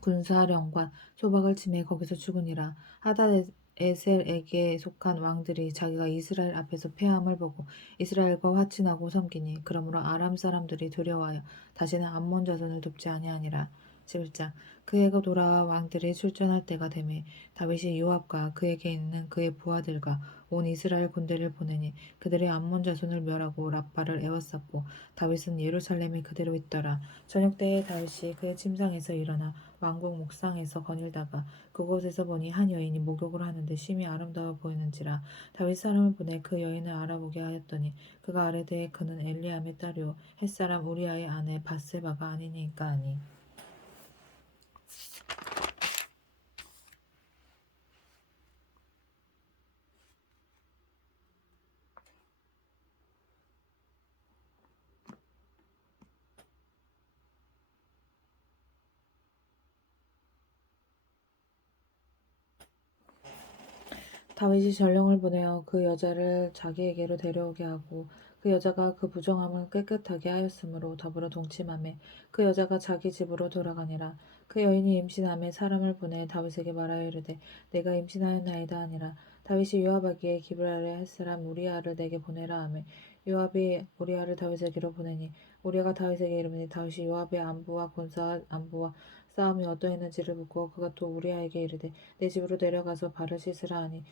군사령관 소박을 치매 거기서 죽으니라. 하닷 에셀에게 속한 왕들이 자기가 이스라엘 앞에서 패함을 보고 이스라엘과 화친하고 섬기니 그러므로 아람 사람들이 두려워하여 다시는 암몬 자손을 돕지 아니하니라. 11장 그해가 돌아와 왕들이 출전할 때가 되매 다윗이 요압과 그에게 있는 그의 부하들과 온 이스라엘 군대를 보내니 그들의 암몬 자손을 멸하고 랍바를 에워쌌고 다윗은 예루살렘에 그대로 있더라. 저녁 때에 다윗이 그의 침상에서 일어나 왕궁 목상에서 거닐다가 그곳에서 보니 한 여인이 목욕을 하는데 심히 아름다워 보이는지라. 다윗 사람을 보내 그 여인을 알아보게 하였더니 그가 아뢰되 그는 엘리암의 딸이요 햇사람 우리아의 아내 밧세바가 아니니까 하니 다윗이 전령을 보내어 그 여자를 자기에게로 데려오게 하고 그 여자가 그 부정함을 깨끗하게 하였으므로 더불어 동침하매 그 여자가 자기 집으로 돌아가니라. 그 여인이 임신함에 사람을 보내 다윗에게 말하여 이르되 내가 임신하였나이다 하니라. 다윗이 요압에게 기브라의 할 사람 우리아를 내게 보내라 하매 요압이 우리아를 다윗에게로 보내니 우리아가 다윗에게 이르니 다윗이 요압의 안부와 본사 안부와 싸움이 어떠했는지를 묻고 그가 또 우리아에게 이르되 내 집으로 내려가서 발을 씻으라 하니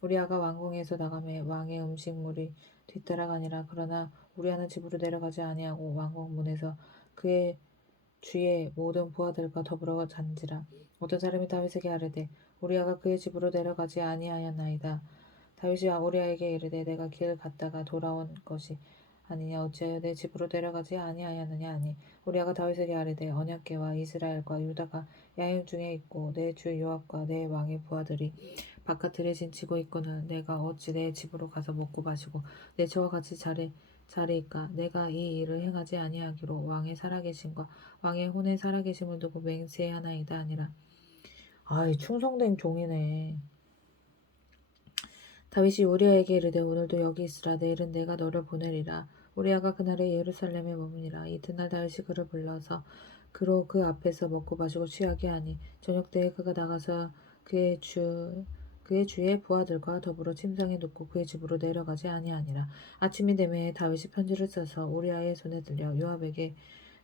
우리아가 왕궁에서 나가매 왕의 음식물이 뒤따라가니라. 그러나 우리아는 집으로 내려가지 아니하고 왕궁 문에서 그의 주의 모든 부하들과 더불어 잔지라. 어떤 사람이 다윗에게 아뢰되 우리아가 그의 집으로 내려가지 아니하였나이다. 다윗이 우리아에게 이르되 내가 길 갔다가 돌아온 것이 아니냐 어찌하여 내 집으로 내려가지 아니하였느냐 하니 우리아가 다윗에게 아뢰되 언약궤와 이스라엘과 유다가 야영 중에 있고 내 주 요압과 내 왕의 부하들이 바깥들에 진치고 있거늘 내가 어찌 내 집으로 가서 먹고 마시고 내 저와 같이 자리이까 내가 이 일을 행하지 아니하기로 왕의 살아계심과 왕의 혼의 살아계심을 두고 맹세하나이다 아니라. 아이 충성된 종이네. 다윗이 우리아에게 이르되 오늘도 여기 있으라 내일은 내가 너를 보내리라. 우리아가 그날에 예루살렘에 머무니라. 이튿날 다윗이 그를 불러서 그로 그 앞에서 먹고 마시고 취하게 하니 저녁 때에 그가 나가서 그의 주의 부하들과 더불어 침상에 눕고 그의 집으로 내려가지 아니하니라. 아침이 되매 다윗이 편지를 써서 우리아의 손에 들려 요압에게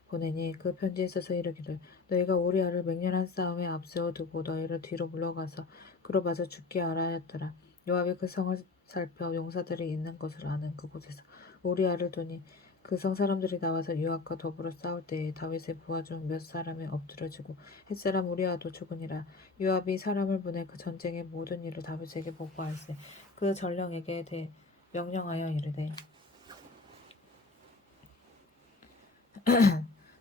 보내니 그 편지에 써서 이르기를 너희가 우리아를 맹렬한 싸움에 앞세워 두고 너희를 뒤로 물러가서 그로 봐서 죽게 하라 하였더라. 요압이 그 성을 살펴 용사들이 있는 것을 아는 그곳에서 우리아를 두니 그 성 사람들이 나와서 요압과 더불어 싸울 때에 다윗의 부하 중 몇 사람이 엎드러지고 햇사람 우리아도 죽으니라. 요압이 사람을 보내 그 전쟁의 모든 일을 다윗에게 보고할세 그 전령에게 명령하여 이르되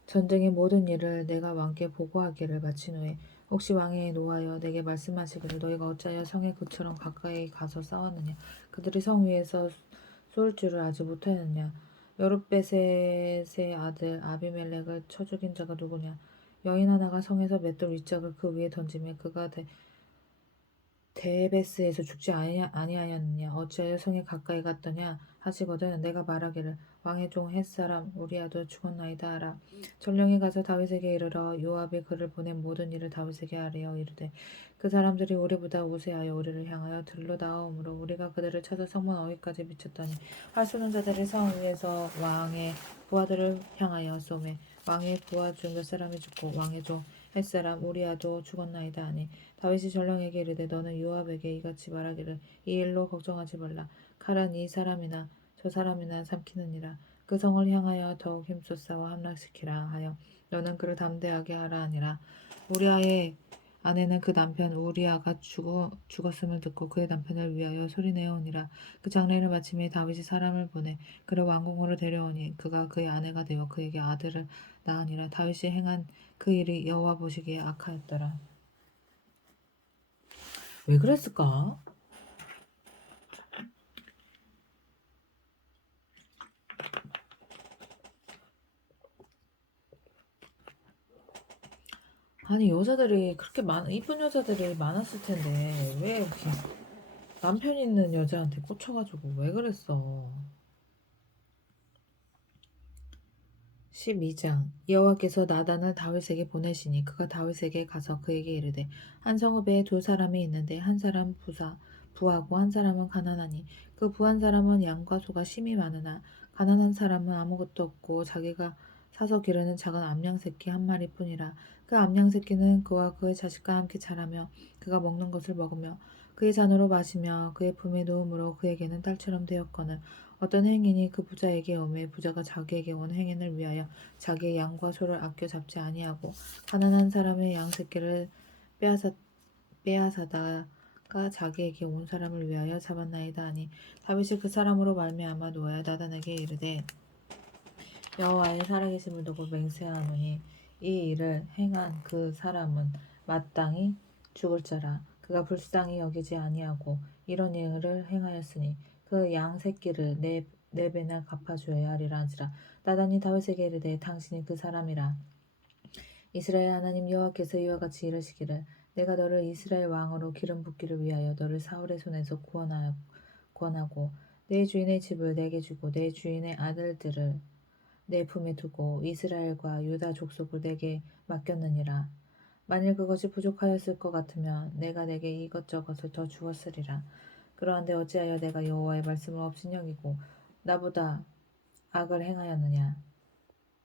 전쟁의 모든 일을 내가 왕께 보고하기를 마친 후에 혹시 왕이 노하여 내게 말씀하시기를 너희가 어찌하여 성에 그처럼 가까이 가서 싸웠느냐 그들이 성 위에서 쏠 줄을 아지 못하였느냐 여룻베셋의 아들 아비멜렉을 쳐 죽인 자가 누구냐 여인 하나가 성에서 맷돌 윗짝을 그 위에 던지며 그가 데베스에서 죽지 아니하였느냐 어찌하여 성에 가까이 갔더냐 하시거든 내가 말하기를 왕의 종 햇사람 우리아도 죽었나이다 하라. 전령이 가서 다윗에게 이르러 요압이 그를 보낸 모든 일을 다윗에게 아뢰어 이르되 그 사람들이 우리보다 우세하여 우리를 향하여 들로 나아오므로 우리가 그들을 찾아 성문 어귀까지 미쳤더니 활 쏘는 자들이 성 위에서 왕의 부하들을 향하여 쏘매 왕의 부하 중 몇 사람이 죽고 왕의 종 햇사람 우리아도 죽었나이다 하니 다윗이 전령에게 이르되 너는 요압에게 이같이 말하기를 이 일로 걱정하지 말라. 칼은 이 사람이나 저 사람이나 삼키느니라. 그 성을 향하여 더욱 힘써 싸워 함락시키라 하여 너는 그를 담대하게 하라 하니라. 우리아의 아내는 그 남편 우리아가 죽었음을 듣고 그의 남편을 위하여 소리내어오니라. 그 장례를 마침에 다윗이 사람을 보내 그를 왕궁으로 데려오니 그가 그의 아내가 되어 그에게 아들을 낳으니라. 다윗이 행한 그 일이 여호와 보시기에 악하였더라. 왜 그랬을까? 아니 여자들이 그렇게 이쁜 여자들이 많았을 텐데 왜 이렇게 남편 있는 여자한테 꽂혀가지고 왜 그랬어? 12장 여호와께서 나단을 다윗에게 보내시니 그가 다윗에게 가서 그에게 이르되 한 성읍에 두 사람이 있는데 한 사람 부하고 한 사람은 가난하니 그 부한 사람은 양과 소가 심히 많으나 가난한 사람은 아무것도 없고 자기가 사서 기르는 작은 암양 새끼 한 마리뿐이라. 그 암양 새끼는 그와 그의 자식과 함께 자라며 그가 먹는 것을 먹으며 그의 잔으로 마시며 그의 품에 누움으로 그에게는 딸처럼 되었거늘 어떤 행인이 그 부자에게 오매 부자가 자기에게 온 행인을 위하여 자기의 양과 소를 아껴 잡지 아니하고 가난한 사람의 양 새끼를 빼앗아다가 자기에게 온 사람을 위하여 잡았나이다 하니 다윗이 그 사람으로 말미암아 노하여 나단에게 이르되 여호와의 살아계심을 두고 맹세하노니 이 일을 행한 그 사람은 마땅히 죽을 자라. 그가 불쌍히 여기지 아니하고 이런 일을 행하였으니 그 양 새끼를 네 배나 갚아주어야 하리라 하지라. 나단이 다윗에게 이르되 당신이 그 사람이라. 이스라엘 하나님 여호와께서 이와 같이 이르시기를 내가 너를 이스라엘 왕으로 기름 붓기를 위하여 너를 사울의 손에서 구원하고 내 주인의 집을 내게 주고 내 주인의 아들들을 내 품에 두고 이스라엘과 유다 족속을 내게 맡겼느니라. 만일 그것이 부족하였을 것 같으면 내가 내게 이것저것을 더 주었으리라. 그러한데 어찌하여 내가 여호와의 말씀을 업신여기고 나보다 악을 행하였느냐?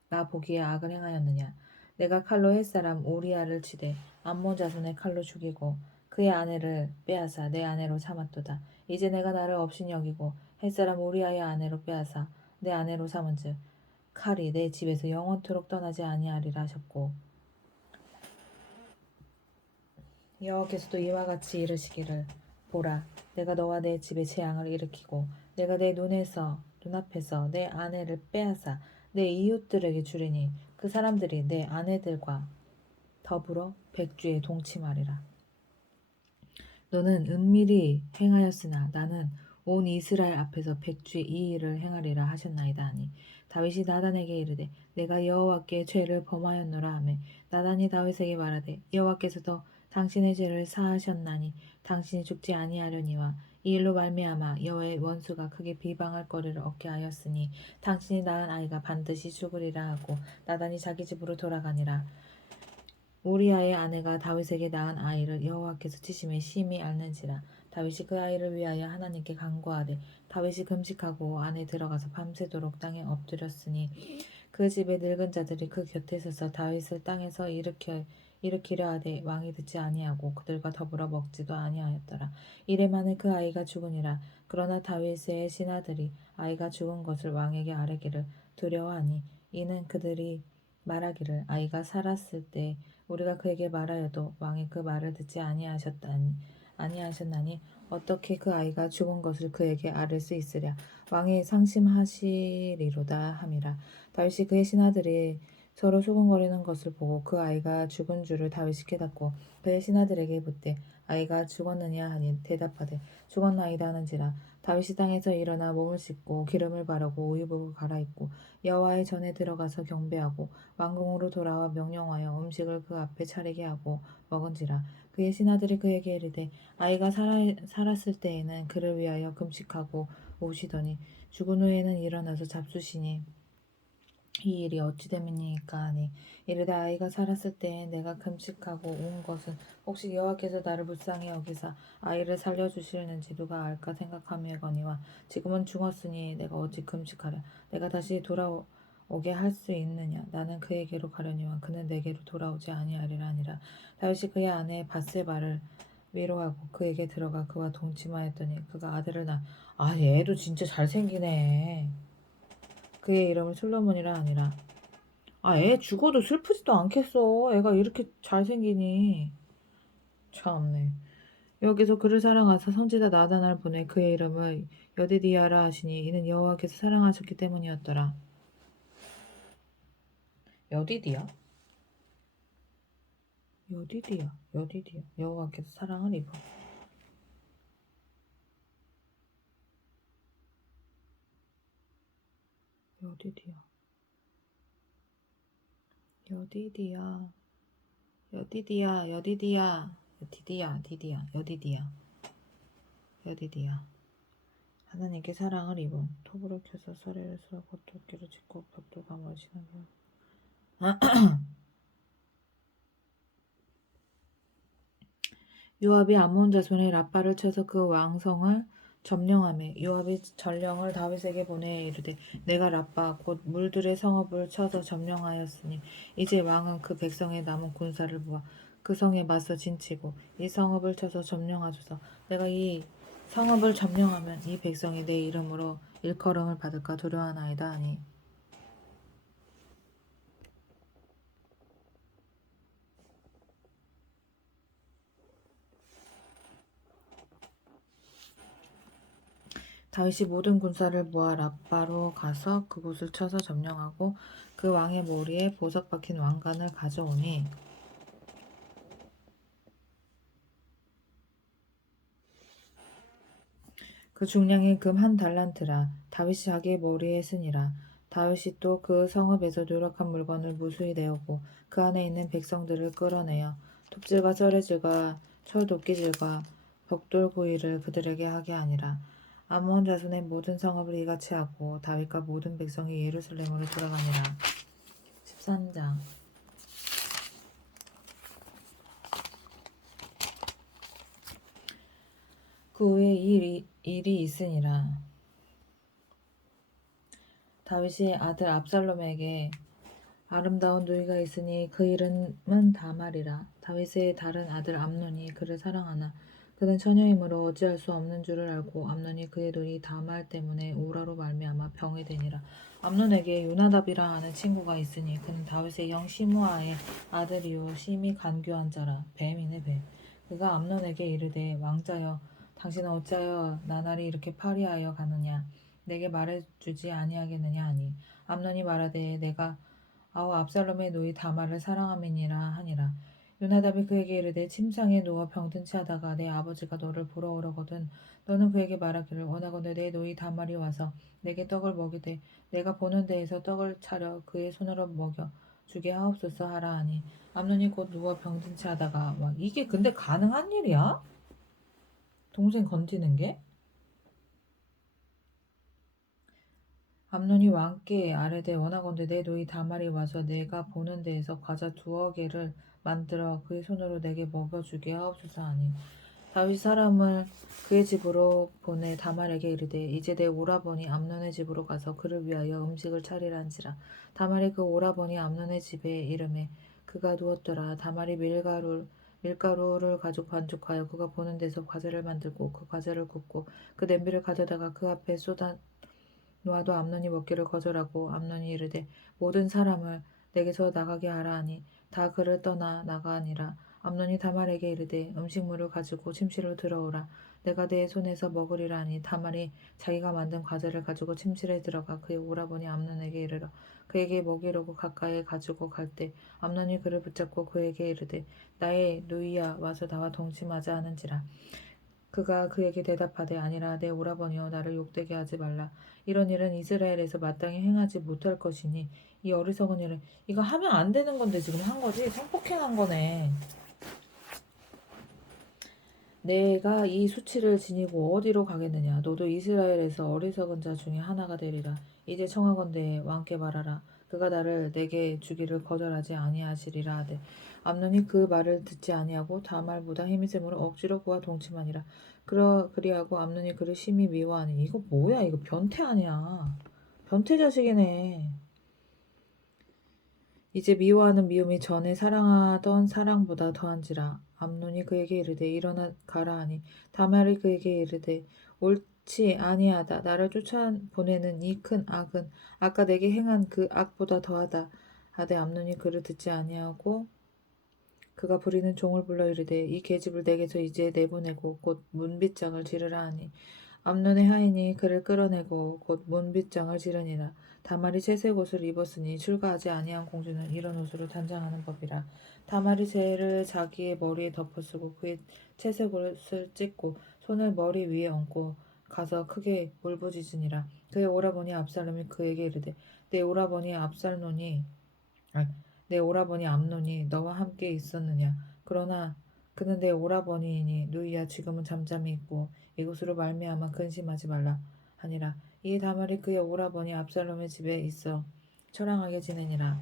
나 보기에 악을 행하였느냐? 내가 칼로 햇사람 우리아를 치되 암몬 자손의 칼로 죽이고 그의 아내를 빼앗아 내 아내로 삼았도다. 이제 내가 나를 업신여기고 햇사람 우리아의 아내로 빼앗아 내 아내로 삼은즉 칼이 내 집에서 영원토록 떠나지 아니하리라 하셨고 여호와께서도 이와 같이 이르시기를 보라 내가 너와 내 집에 재앙을 일으키고 내가 내 눈앞에서 내 아내를 빼앗아 내 이웃들에게 주리니 그 사람들이 내 아내들과 더불어 백주에 동침하리라. 너는 은밀히 행하였으나 나는 온 이스라엘 앞에서 백주에 이 일을 행하리라 하셨나이다 하니 다윗이 나단에게 이르되 내가 여호와께 죄를 범하였노라 하매 나단이 다윗에게 말하되 여호와께서도 당신의 죄를 사하셨나니 당신이 죽지 아니하려니와 이 일로 말미암아 여호와의 원수가 크게 비방할 거리를 얻게 하였으니 당신이 낳은 아이가 반드시 죽으리라 하고 나단이 자기 집으로 돌아가니라. 우리아의 아내가 다윗에게 낳은 아이를 여호와께서 치심에 심히 앓는지라. 다윗이 그 아이를 위하여 하나님께 간구하되 다윗이 금식하고 안에 들어가서 밤새도록 땅에 엎드렸으니 그 집의 늙은 자들이 그 곁에 서서 다윗을 땅에서 일으키려 하되 왕이 듣지 아니하고 그들과 더불어 먹지도 아니하였더라. 이래 만에 그 아이가 죽으니라. 그러나 다윗의 신하들이 아이가 죽은 것을 왕에게 아뢰기를 두려워하니 이는 그들이 말하기를 아이가 살았을 때 우리가 그에게 말하여도 왕이 그 말을 듣지 아니하셨나니 어떻게 그 아이가 죽은 것을 그에게 아를 수 있으랴. 왕이 상심하시리로다 함이라. 다윗이 그의 신하들이 서로 소곤거리는 것을 보고 그 아이가 죽은 줄을 다윗이 깨닫고 그의 신하들에게 묻되 아이가 죽었느냐 하니 대답하되 죽었나이다 하는지라. 다윗이 땅에서 일어나 몸을 씻고 기름을 바르고 의복을 갈아입고 여호와의 전에 들어가서 경배하고 왕궁으로 돌아와 명령하여 음식을 그 앞에 차리게 하고 먹은지라. 그의 신하들이 그에게 이르되 아이가 살았을 때에는 그를 위하여 금식하고 오시더니 죽은 후에는 일어나서 잡수시니 이 일이 어찌 됨이니까 하니 이르되 아이가 살았을 때에 내가 금식하고 온 것은 혹시 여호와께서 나를 불쌍히 여기사 아이를 살려주시는지 누가 알까 생각함이거니와 지금은 죽었으니 내가 어찌 금식하랴. 내가 다시 돌아오게 할 수 있느냐. 나는 그에게로 가려니와 그는 내게로 돌아오지 아니하리라 하니라. 다윗이 그의 아내 바세바를 위로하고 그에게 들어가 그와 동침하였더니 그가 아들을 얘도 진짜 잘생기네. 그의 이름을 솔로몬이라 하니라. 애 죽어도 슬프지도 않겠어. 애가 이렇게 잘생기니. 참네. 여기서 그를 사랑하사 선지자 나단을 보내 그의 이름을 여디디아라 하시니 이는 여호와께서 사랑하셨기 때문이었더라. 여디디아? 여디디아. 여호와께서 사랑을 입어. 여디디아. 여디디아. 하나님께 사랑을 입은 톱으로 켜서 서리를 쓰고 도끼를 짚고 벽돌 감을 치는 요압이 암몬 자손의 라빠를 쳐서 그 왕성을 점령하며 요압이 전령을 다윗에게 보내 이르되 내가 라빠 곧 물들의 성읍을 쳐서 점령하였으니 이제 왕은 그 백성의 남은 군사를 모아 그 성에 맞서 진치고 이 성읍을 쳐서 점령하소서. 내가 이 성읍을 점령하면 이 백성이 내 이름으로 일컬음을 받을까 두려워하나이다 하니 다윗이 모든 군사를 모아 라빠로 가서 그곳을 쳐서 점령하고 그 왕의 머리에 보석 박힌 왕관을 가져오니 그 중량이 금 1달란트라. 다윗이 자기의 머리에 쓰니라. 다윗이 또 그 성읍에서 노력한 물건을 무수히 내오고 그 안에 있는 백성들을 끌어내어 톱질과 썰해질과 철도끼질과 벽돌구이를 그들에게 하게 하니라. 아몬 자손의 모든 성읍을 이같이 하고 다윗과 모든 백성이 예루살렘으로 돌아가니라. 13장. 그 후에 일이 있으니라. 다윗이 아들 압살롬에게 아름다운 누이가 있으니 그 이름은 다말이라. 다윗의 다른 아들 암논이 그를 사랑하나 그는 처녀이므로 어찌할 수 없는 줄을 알고 암논이 그의 누이 다말 때문에 우라로 말미암아 병이 되니라. 암논에게 요나답이라 하는 친구가 있으니 그는 다윗의 형 시므아의 아들이요 심히 간교한 자라. 뱀이네 뱀. 그가 암논에게 이르되 왕자여 당신은 어찌하여 나날이 이렇게 파리하여 가느냐 내게 말해주지 아니하겠느냐 하니 암논이 말하되 내가 압살롬의 누이 다말을 사랑함이니라 하니라. 요나답이 그에게 이르되 침상에 누워 병든치 하다가 내 아버지가 너를 보러 오려거든 너는 그에게 말하기를 원하건대 내 누이 다말이 와서 내게 떡을 먹이되 내가 보는 데에서 떡을 차려 그의 손으로 먹여 주게 하옵소서 하라 하니 암논이 곧 누워 병든치 하다가 이게 근데 가능한 일이야? 동생 건지는 게? 암논이 왕께 아뢰되 원하건대 내 누이 다말이 와서 내가 보는 데에서 과자 2개를 만들어 그의 손으로 내게 먹여주게 하옵소서 하니 다윗 사람을 그의 집으로 보내 다말에게 이르되 이제 내 오라버니 암논의 집으로 가서 그를 위하여 음식을 차리란지라. 다말이 그 오라버니 암논의 집에 이름에 그가 누웠더라. 다말이 밀가루를 가지고 반죽하여 그가 보는 데서 과자를 만들고 그 과자를 굽고 그 냄비를 가져다가 그 앞에 쏟아 놓아도 암논이 먹기를 거절하고 암논이 이르되 모든 사람을 내게서 나가게 하라 하니 다 그를 떠나 나가니라. 암논이 다말에게 이르되 음식물을 가지고 침실로 들어오라. 내가 내 손에서 먹으리라 하니 다말이 자기가 만든 과자를 가지고 침실에 들어가 그의 오라버니 암논에게 이르러 그에게 먹이려고 가까이 가지고 갈 때 암논이 그를 붙잡고 그에게 이르되 나의 누이야 와서 나와 동침하자 하는지라. 그가 그에게 대답하되 아니라 내 오라버니여 나를 욕되게 하지 말라. 이런 일은 이스라엘에서 마땅히 행하지 못할 것이니 이 어리석은 일은 이거 하면 안 되는 건데 지금 한 거지? 성폭행한 거네. 내가 이 수치를 지니고 어디로 가겠느냐. 너도 이스라엘에서 어리석은 자 중에 하나가 되리라. 이제 청하건대 왕께 말하라. 그가 나를 내게 주기를 거절하지 아니하시리라 하되 암논이 그 말을 듣지 아니하고 다말보다 힘이 세므로 억지로 그와 동침하니라. 그리하고 암논이 그를 심히 미워하니 이거 뭐야 이거 변태 아니야. 변태 자식이네. 이제 미워하는 미움이 전에 사랑하던 사랑보다 더한지라. 암논이 그에게 이르되 일어나 가라 하니 다말이 그에게 이르되 옳지 아니하다. 나를 쫓아보내는 이 큰 악은 아까 내게 행한 그 악보다 더하다 하되 암논이 그를 듣지 아니하고 그가 부리는 종을 불러 이르되 이 계집을 내게서 이제 내보내고 곧 문빗장을 지르라 하니 암논의 하인이 그를 끌어내고 곧 문빗장을 지르니라. 다말이 채색 옷을 입었으니 출가하지 아니한 공주는 이런 옷으로 단장하는 법이라. 다말이 재를 자기의 머리에 덮어쓰고 그의 채색 옷을 찢고 손을 머리 위에 얹고 가서 크게 울부짖으니라. 그의 오라버니 압살롬이 그에게 이르되 내 오라버니 내 오라버니 암논이 너와 함께 있었느냐. 그러나 그는 내 오라버니이니 누이야 지금은 잠잠히 있고 이것으로 말미암아 근심하지 말라 하니라. 이에 다말이 그의 오라버니 압살롬의 집에 있어 처량하게 지내니라.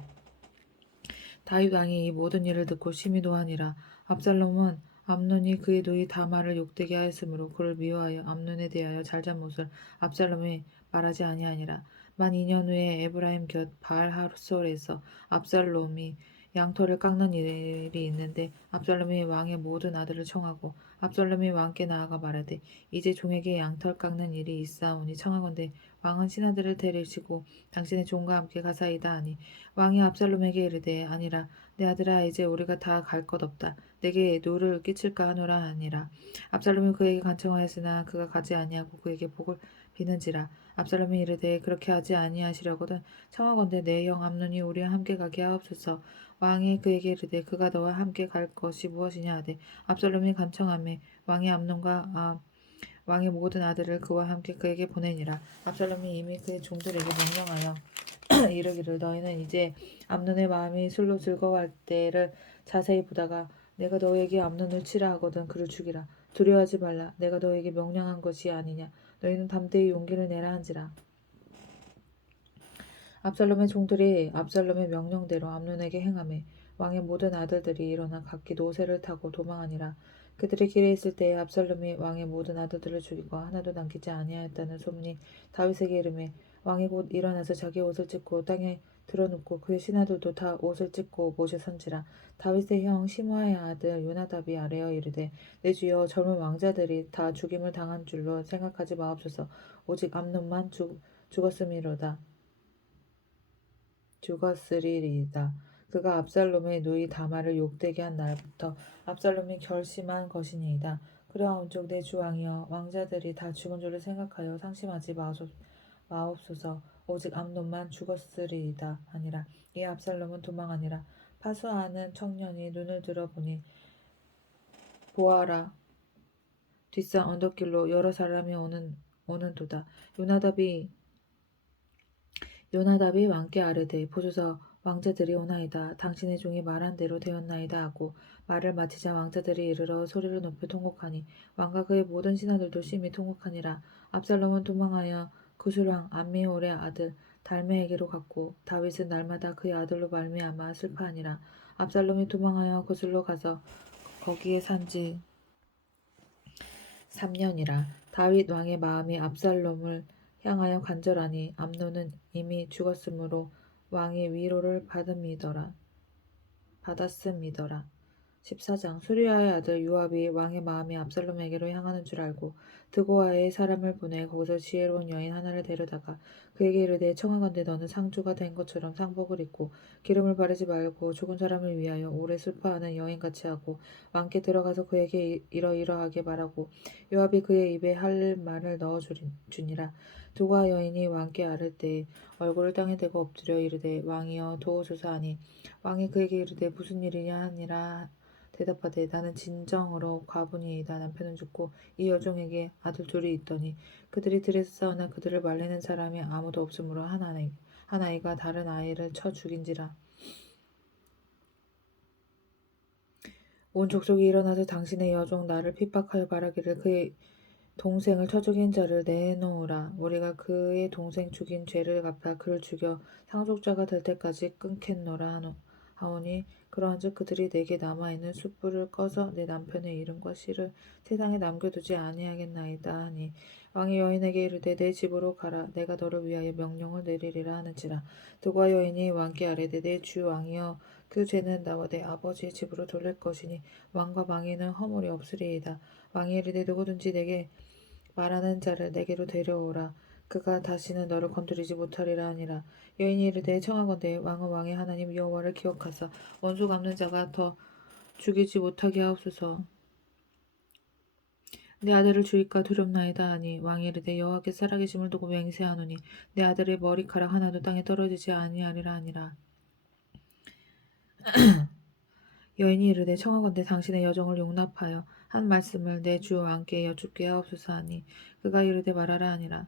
다윗 왕이 이 모든 일을 듣고 심히 노하니라. 압살롬은 암논이 그의 누이 다말을 욕되게 하였으므로 그를 미워하여 암논에 대하여 잘잘못을 압살롬이 말하지 아니하니라. 만 2년 후에 에브라임 곁 바알하솔에서 압살롬이 양털을 깎는 일이 있는데 압살롬이 왕의 모든 아들을 청하고 압살롬이 왕께 나아가 말하되 이제 종에게 양털 깎는 일이 있사오니 청하건대 왕은 신하들을 데리시고 당신의 종과 함께 가사이다 하니 왕이 압살롬에게 이르되 아니라 내 아들아 이제 우리가 다 갈 것 없다. 내게 노를 끼칠까 하노라 하니라. 압살롬이 그에게 간청하였으나 그가 가지 아니하고 그에게 복을 비는지라. 압살롬이 이르되 그렇게 하지 아니하시려거든 청하건대 내 형 암논이 우리와 함께 가게 하옵소서. 왕이 그에게 이르되 그가 너와 함께 갈 것이 무엇이냐 하되 압살롬이 간청하매 왕이 암논과 왕의 모든 아들을 그와 함께 그에게 보내니라. 압살롬이 이미 그의 종들에게 명령하여 이르기를 너희는 이제 암논의 마음이 술로 즐거워할 때를 자세히 보다가 내가 너에게 암논을 치라 하거든 그를 죽이라. 두려워하지 말라. 내가 너에게 명령한 것이 아니냐. 너희는 담대히 용기를 내라 한지라. 압살롬의 종들이 압살롬의 명령대로 암논에게 행하매 왕의 모든 아들들이 일어나 각기 노새를 타고 도망하니라. 그들이 길에 있을 때에 압살롬이 왕의 모든 아들들을 죽이고 하나도 남기지 아니하였다는 소문이 다윗에게 이르매 왕이 곧 일어나서 자기 옷을 찢고 땅에 드러눕고 그의 신하들도 다 옷을 찢고 못에 선지라. 다윗의 형 시므아의 아들 요나답이 아뢰어 이르되 내 주여 젊은 왕자들이 다 죽임을 당한 줄로 생각하지 마옵소서. 오직 암논만 죽었으리이다. 그가 압살롬의 누이 다말을 욕되게 한 날부터 압살롬이 결심한 것이니이다. 그러하온즉 내 주 왕이여 왕자들이 다 죽은 줄을 생각하여 상심하지 마옵소서. 오직 암논만 죽었으리이다 하니라. 이 압살롬은 도망하니라. 파수하는 청년이 눈을 들어보니 보아라 뒷산 언덕길로 여러 사람이 오는도다. 요나답이 왕께 아뢰되 보소서 왕자들이 오나이다. 당신의 종이 말한 대로 되었나이다 하고 말을 마치자 왕자들이 이르러 소리를 높여 통곡하니 왕과 그의 모든 신하들도 심히 통곡하니라. 압살롬은 도망하여 구술왕 암미홀의 아들 달메에게로 갔고 다윗은 날마다 그의 아들로 말미암아 슬퍼하니라. 압살롬이 도망하여 구술로 가서 거기에 산지 3년이라. 다윗 왕의 마음이 압살롬을 향하여 간절하니 암논은 이미 죽었으므로 왕의 위로를 받았음이더라. 14장 수리아의 아들 요압이 왕의 마음이 압살롬에게로 향하는 줄 알고 드고아에 사람을 보내 거기서 지혜로운 여인 하나를 데려다가 그에게 이르되 청하건대 너는 상주가 된 것처럼 상복을 입고 기름을 바르지 말고 죽은 사람을 위하여 오래 슬퍼하는 여인같이 하고 왕께 들어가서 그에게 이러이러하게 말하고 요압이 그의 입에 할 말을 넣어 주니라. 드고아 여인이 왕께 아를 때에 얼굴을 땅에 대고 엎드려 이르되 왕이여 도우소서 하니 왕이 그에게 이르되 무슨 일이냐 하니라. 대답하되 나는 진정으로 과부니이다. 남편은 죽고 이 여종에게 아들 둘이 있더니 그들이 들에서 싸우나 그들을 말리는 사람이 아무도 없으므로 한 아이가 다른 아이를 쳐 죽인지라. 온 족속이 일어나서 당신의 여종 나를 핍박하여 말하기를 그의 동생을 쳐 죽인 자를 내놓으라. 우리가 그의 동생 죽인 죄를 갚아 그를 죽여 상속자가 될 때까지 끊겠노라 하오니 그러한즉 그들이 내게 남아있는 숯불을 꺼서 내 남편의 이름과 씨를 세상에 남겨두지 아니하겠나이다 하니 왕이 여인에게 이르되 내 집으로 가라. 내가 너를 위하여 명령을 내리리라 하는지라. 드고아 여인이 왕께 아뢰되 내 주 왕이여 그 죄는 나와 내 아버지의 집으로 돌릴 것이니 왕과 왕에는 허물이 없으리이다. 왕이 이르되 누구든지 내게 말하는 자를 내게로 데려오라. 그가 다시는 너를 건드리지 못하리라 하니라. 여인이 이르되 청하건대 왕은 왕의 하나님 여호와를 기억하사 원수 갚는 자가 더 죽이지 못하게 하옵소서. 내 아들을 주일까 두렵나이다 하니 왕이 이르되 여호와께 살아계심을 두고 맹세하노니 내 아들의 머리카락 하나도 땅에 떨어지지 아니하리라 하니라. 여인이 이르되 청하건대 당신의 여종을 용납하여 한 말씀을 내 주 왕께 여쭙게 하옵소서 하니 그가 이르되 말하라 하니라.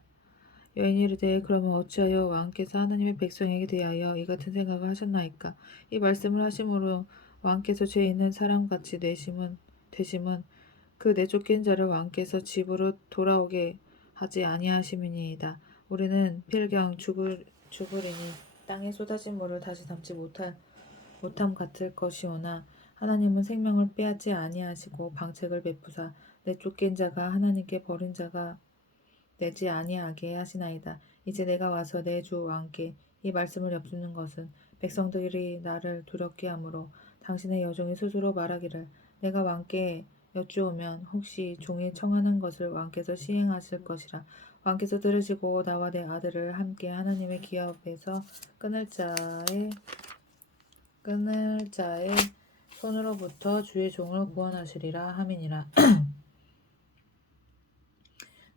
여인이 이르되 그러면 어찌하여 왕께서 하나님의 백성에게 대하여 이 같은 생각을 하셨나이까. 이 말씀을 하심으로 왕께서 죄 있는 사람같이 되심은 그 내쫓긴 자를 왕께서 집으로 돌아오게 하지 아니하심이니이다. 우리는 필경 죽으리니 땅에 쏟아진 물을 다시 담지 못함 같을 것이오나 하나님은 생명을 빼앗지 아니하시고 방책을 베푸사 내쫓긴 자가 하나님께 버린 자가 내지 아니하게 하시나이다. 이제 내가 와서 내 주 왕께 이 말씀을 엽주는 것은 백성들이 나를 두렵게 하므로 당신의 여종이 스스로 말하기를 내가 왕께 여쭈오면 혹시 종이 청하는 것을 왕께서 시행하실 것이라. 왕께서 들으시고 나와 내 아들을 함께 하나님의 기업에서 끊을 자의 손으로부터 주의 종을 구원하시리라 함이니라.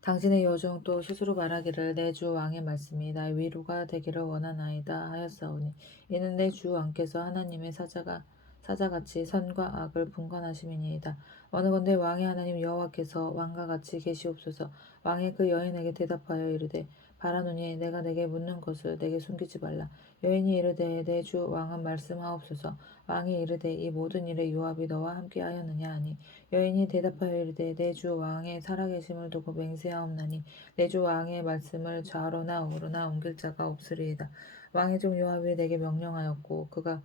당신의 여종 또 스스로 말하기를 내 주 왕의 말씀이 나의 위로가 되기를 원하나이다 하였사오니 이는 내 주 왕께서 하나님의 사자같이 선과 악을 분간하심이니이다. 어느건대 왕의 하나님 여호와께서 왕과 같이 계시옵소서. 왕이 그 여인에게 대답하여 이르되 바라노니 내가 내게 묻는 것을 내게 숨기지 말라. 여인이 이르되 내 주 왕은 말씀하옵소서. 왕이 이르되 이 모든 일에 요압이 너와 함께하였느냐 하니 여인이 대답하여 이르되 내 주 왕의 살아계심을 두고 맹세하옵나니 내 주 왕의 말씀을 좌로나 우로나 옮길 자가 없으리이다. 왕의 종 요압이 내게 명령하였고 그가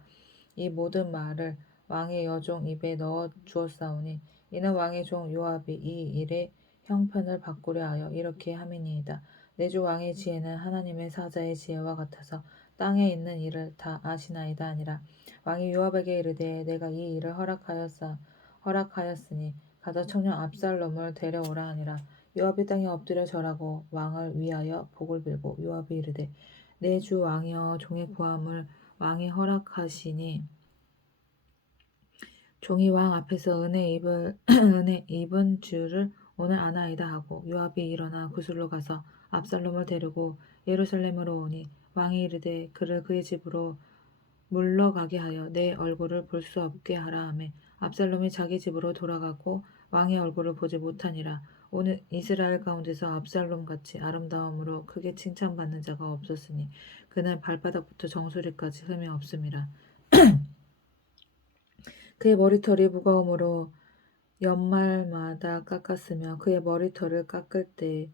이 모든 말을 왕의 여종 입에 넣어 주었사오니 이는 왕의 종 요압이 이 일의 형편을 바꾸려 하여 이렇게 함이니이다. 내 주 왕의 지혜는 하나님의 사자의 지혜와 같아서 땅에 있는 일을 다 아시나이다 아니라 왕이 요압에게 이르되 내가 이 일을 허락하였으니 가서 청년 압살롬을 데려오라 하니라. 요압이 땅에 엎드려 절하고 왕을 위하여 복을 빌고 요압이 이르되 내 주 왕이여 종의 구함을 왕이 허락하시니 종이 왕 앞에서 은혜 입은 줄을 오늘 아나이다 하고 요압이 일어나 구슬로 가서 압살롬을 데리고 예루살렘으로 오니 왕이 이르되 그를 그의 집으로 물러가게 하여 내 얼굴을 볼 수 없게 하라 하매 압살롬이 자기 집으로 돌아가고 왕의 얼굴을 보지 못하니라. 오늘 이스라엘 가운데서 압살롬 같이 아름다움으로 크게 칭찬받는 자가 없었으니 그는 발바닥부터 정수리까지 흠이 없음이라. 그의 머리털이 무거움으로 연말마다 깎았으며 그의 머리털을 깎을 때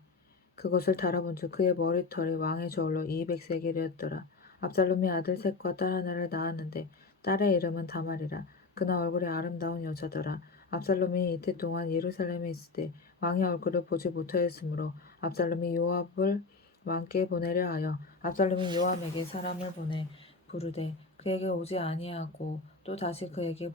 그것을 달아본즉 그의 머리털이 왕의 저울로 200세겔이었더라. 압살롬이 아들 셋과 딸 하나를 낳았는데 딸의 이름은 다말이라. 그는 얼굴이 아름다운 여자더라. 압살롬이 이때 동안 예루살렘에 있을 때 왕의 얼굴을 보지 못하였으므로 압살롬이 요압을 왕께 보내려 하여 압살롬이 요압에게 사람을 보내 부르되 그에게 오지 아니하고 또 다시 그에게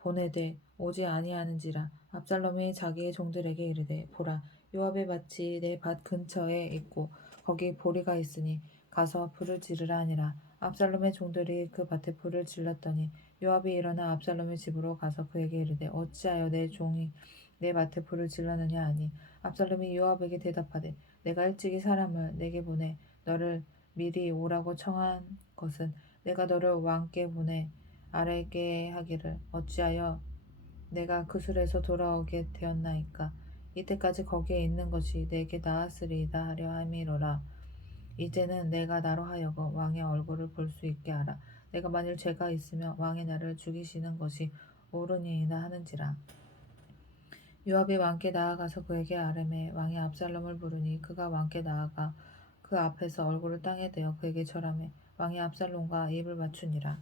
보내되 오지 아니하는지라. 압살롬이 자기의 종들에게 이르되 보라 요압의 밭이 내 밭 근처에 있고 거기 보리가 있으니 가서 불을 지르라 하니라. 압살롬의 종들이 그 밭에 불을 질렀더니 요압이 일어나 압살롬의 집으로 가서 그에게 이르되 어찌하여 내 종이 내 밭에 불을 질렀느냐 하니 압살롬이 요압에게 대답하되 내가 일찍이 사람을 내게 보내 너를 미리 오라고 청한 것은 내가 너를 왕께 보내 아뢰게 하기를 어찌하여 내가 그술에서 돌아오게 되었나이까. 이때까지 거기에 있는 것이 내게 나았으리이다 하려 함이로라. 이제는 내가 나로 하여금 왕의 얼굴을 볼 수 있게 하라. 내가 만일 죄가 있으면 왕이 나를 죽이시는 것이 옳으니이다 하는지라. 요압이 왕께 나아가서 그에게 아뢰매 왕이 압살롬을 부르니 그가 왕께 나아가 그 앞에서 얼굴을 땅에 대어 그에게 절하매 왕이 압살롬과 입을 맞추니라.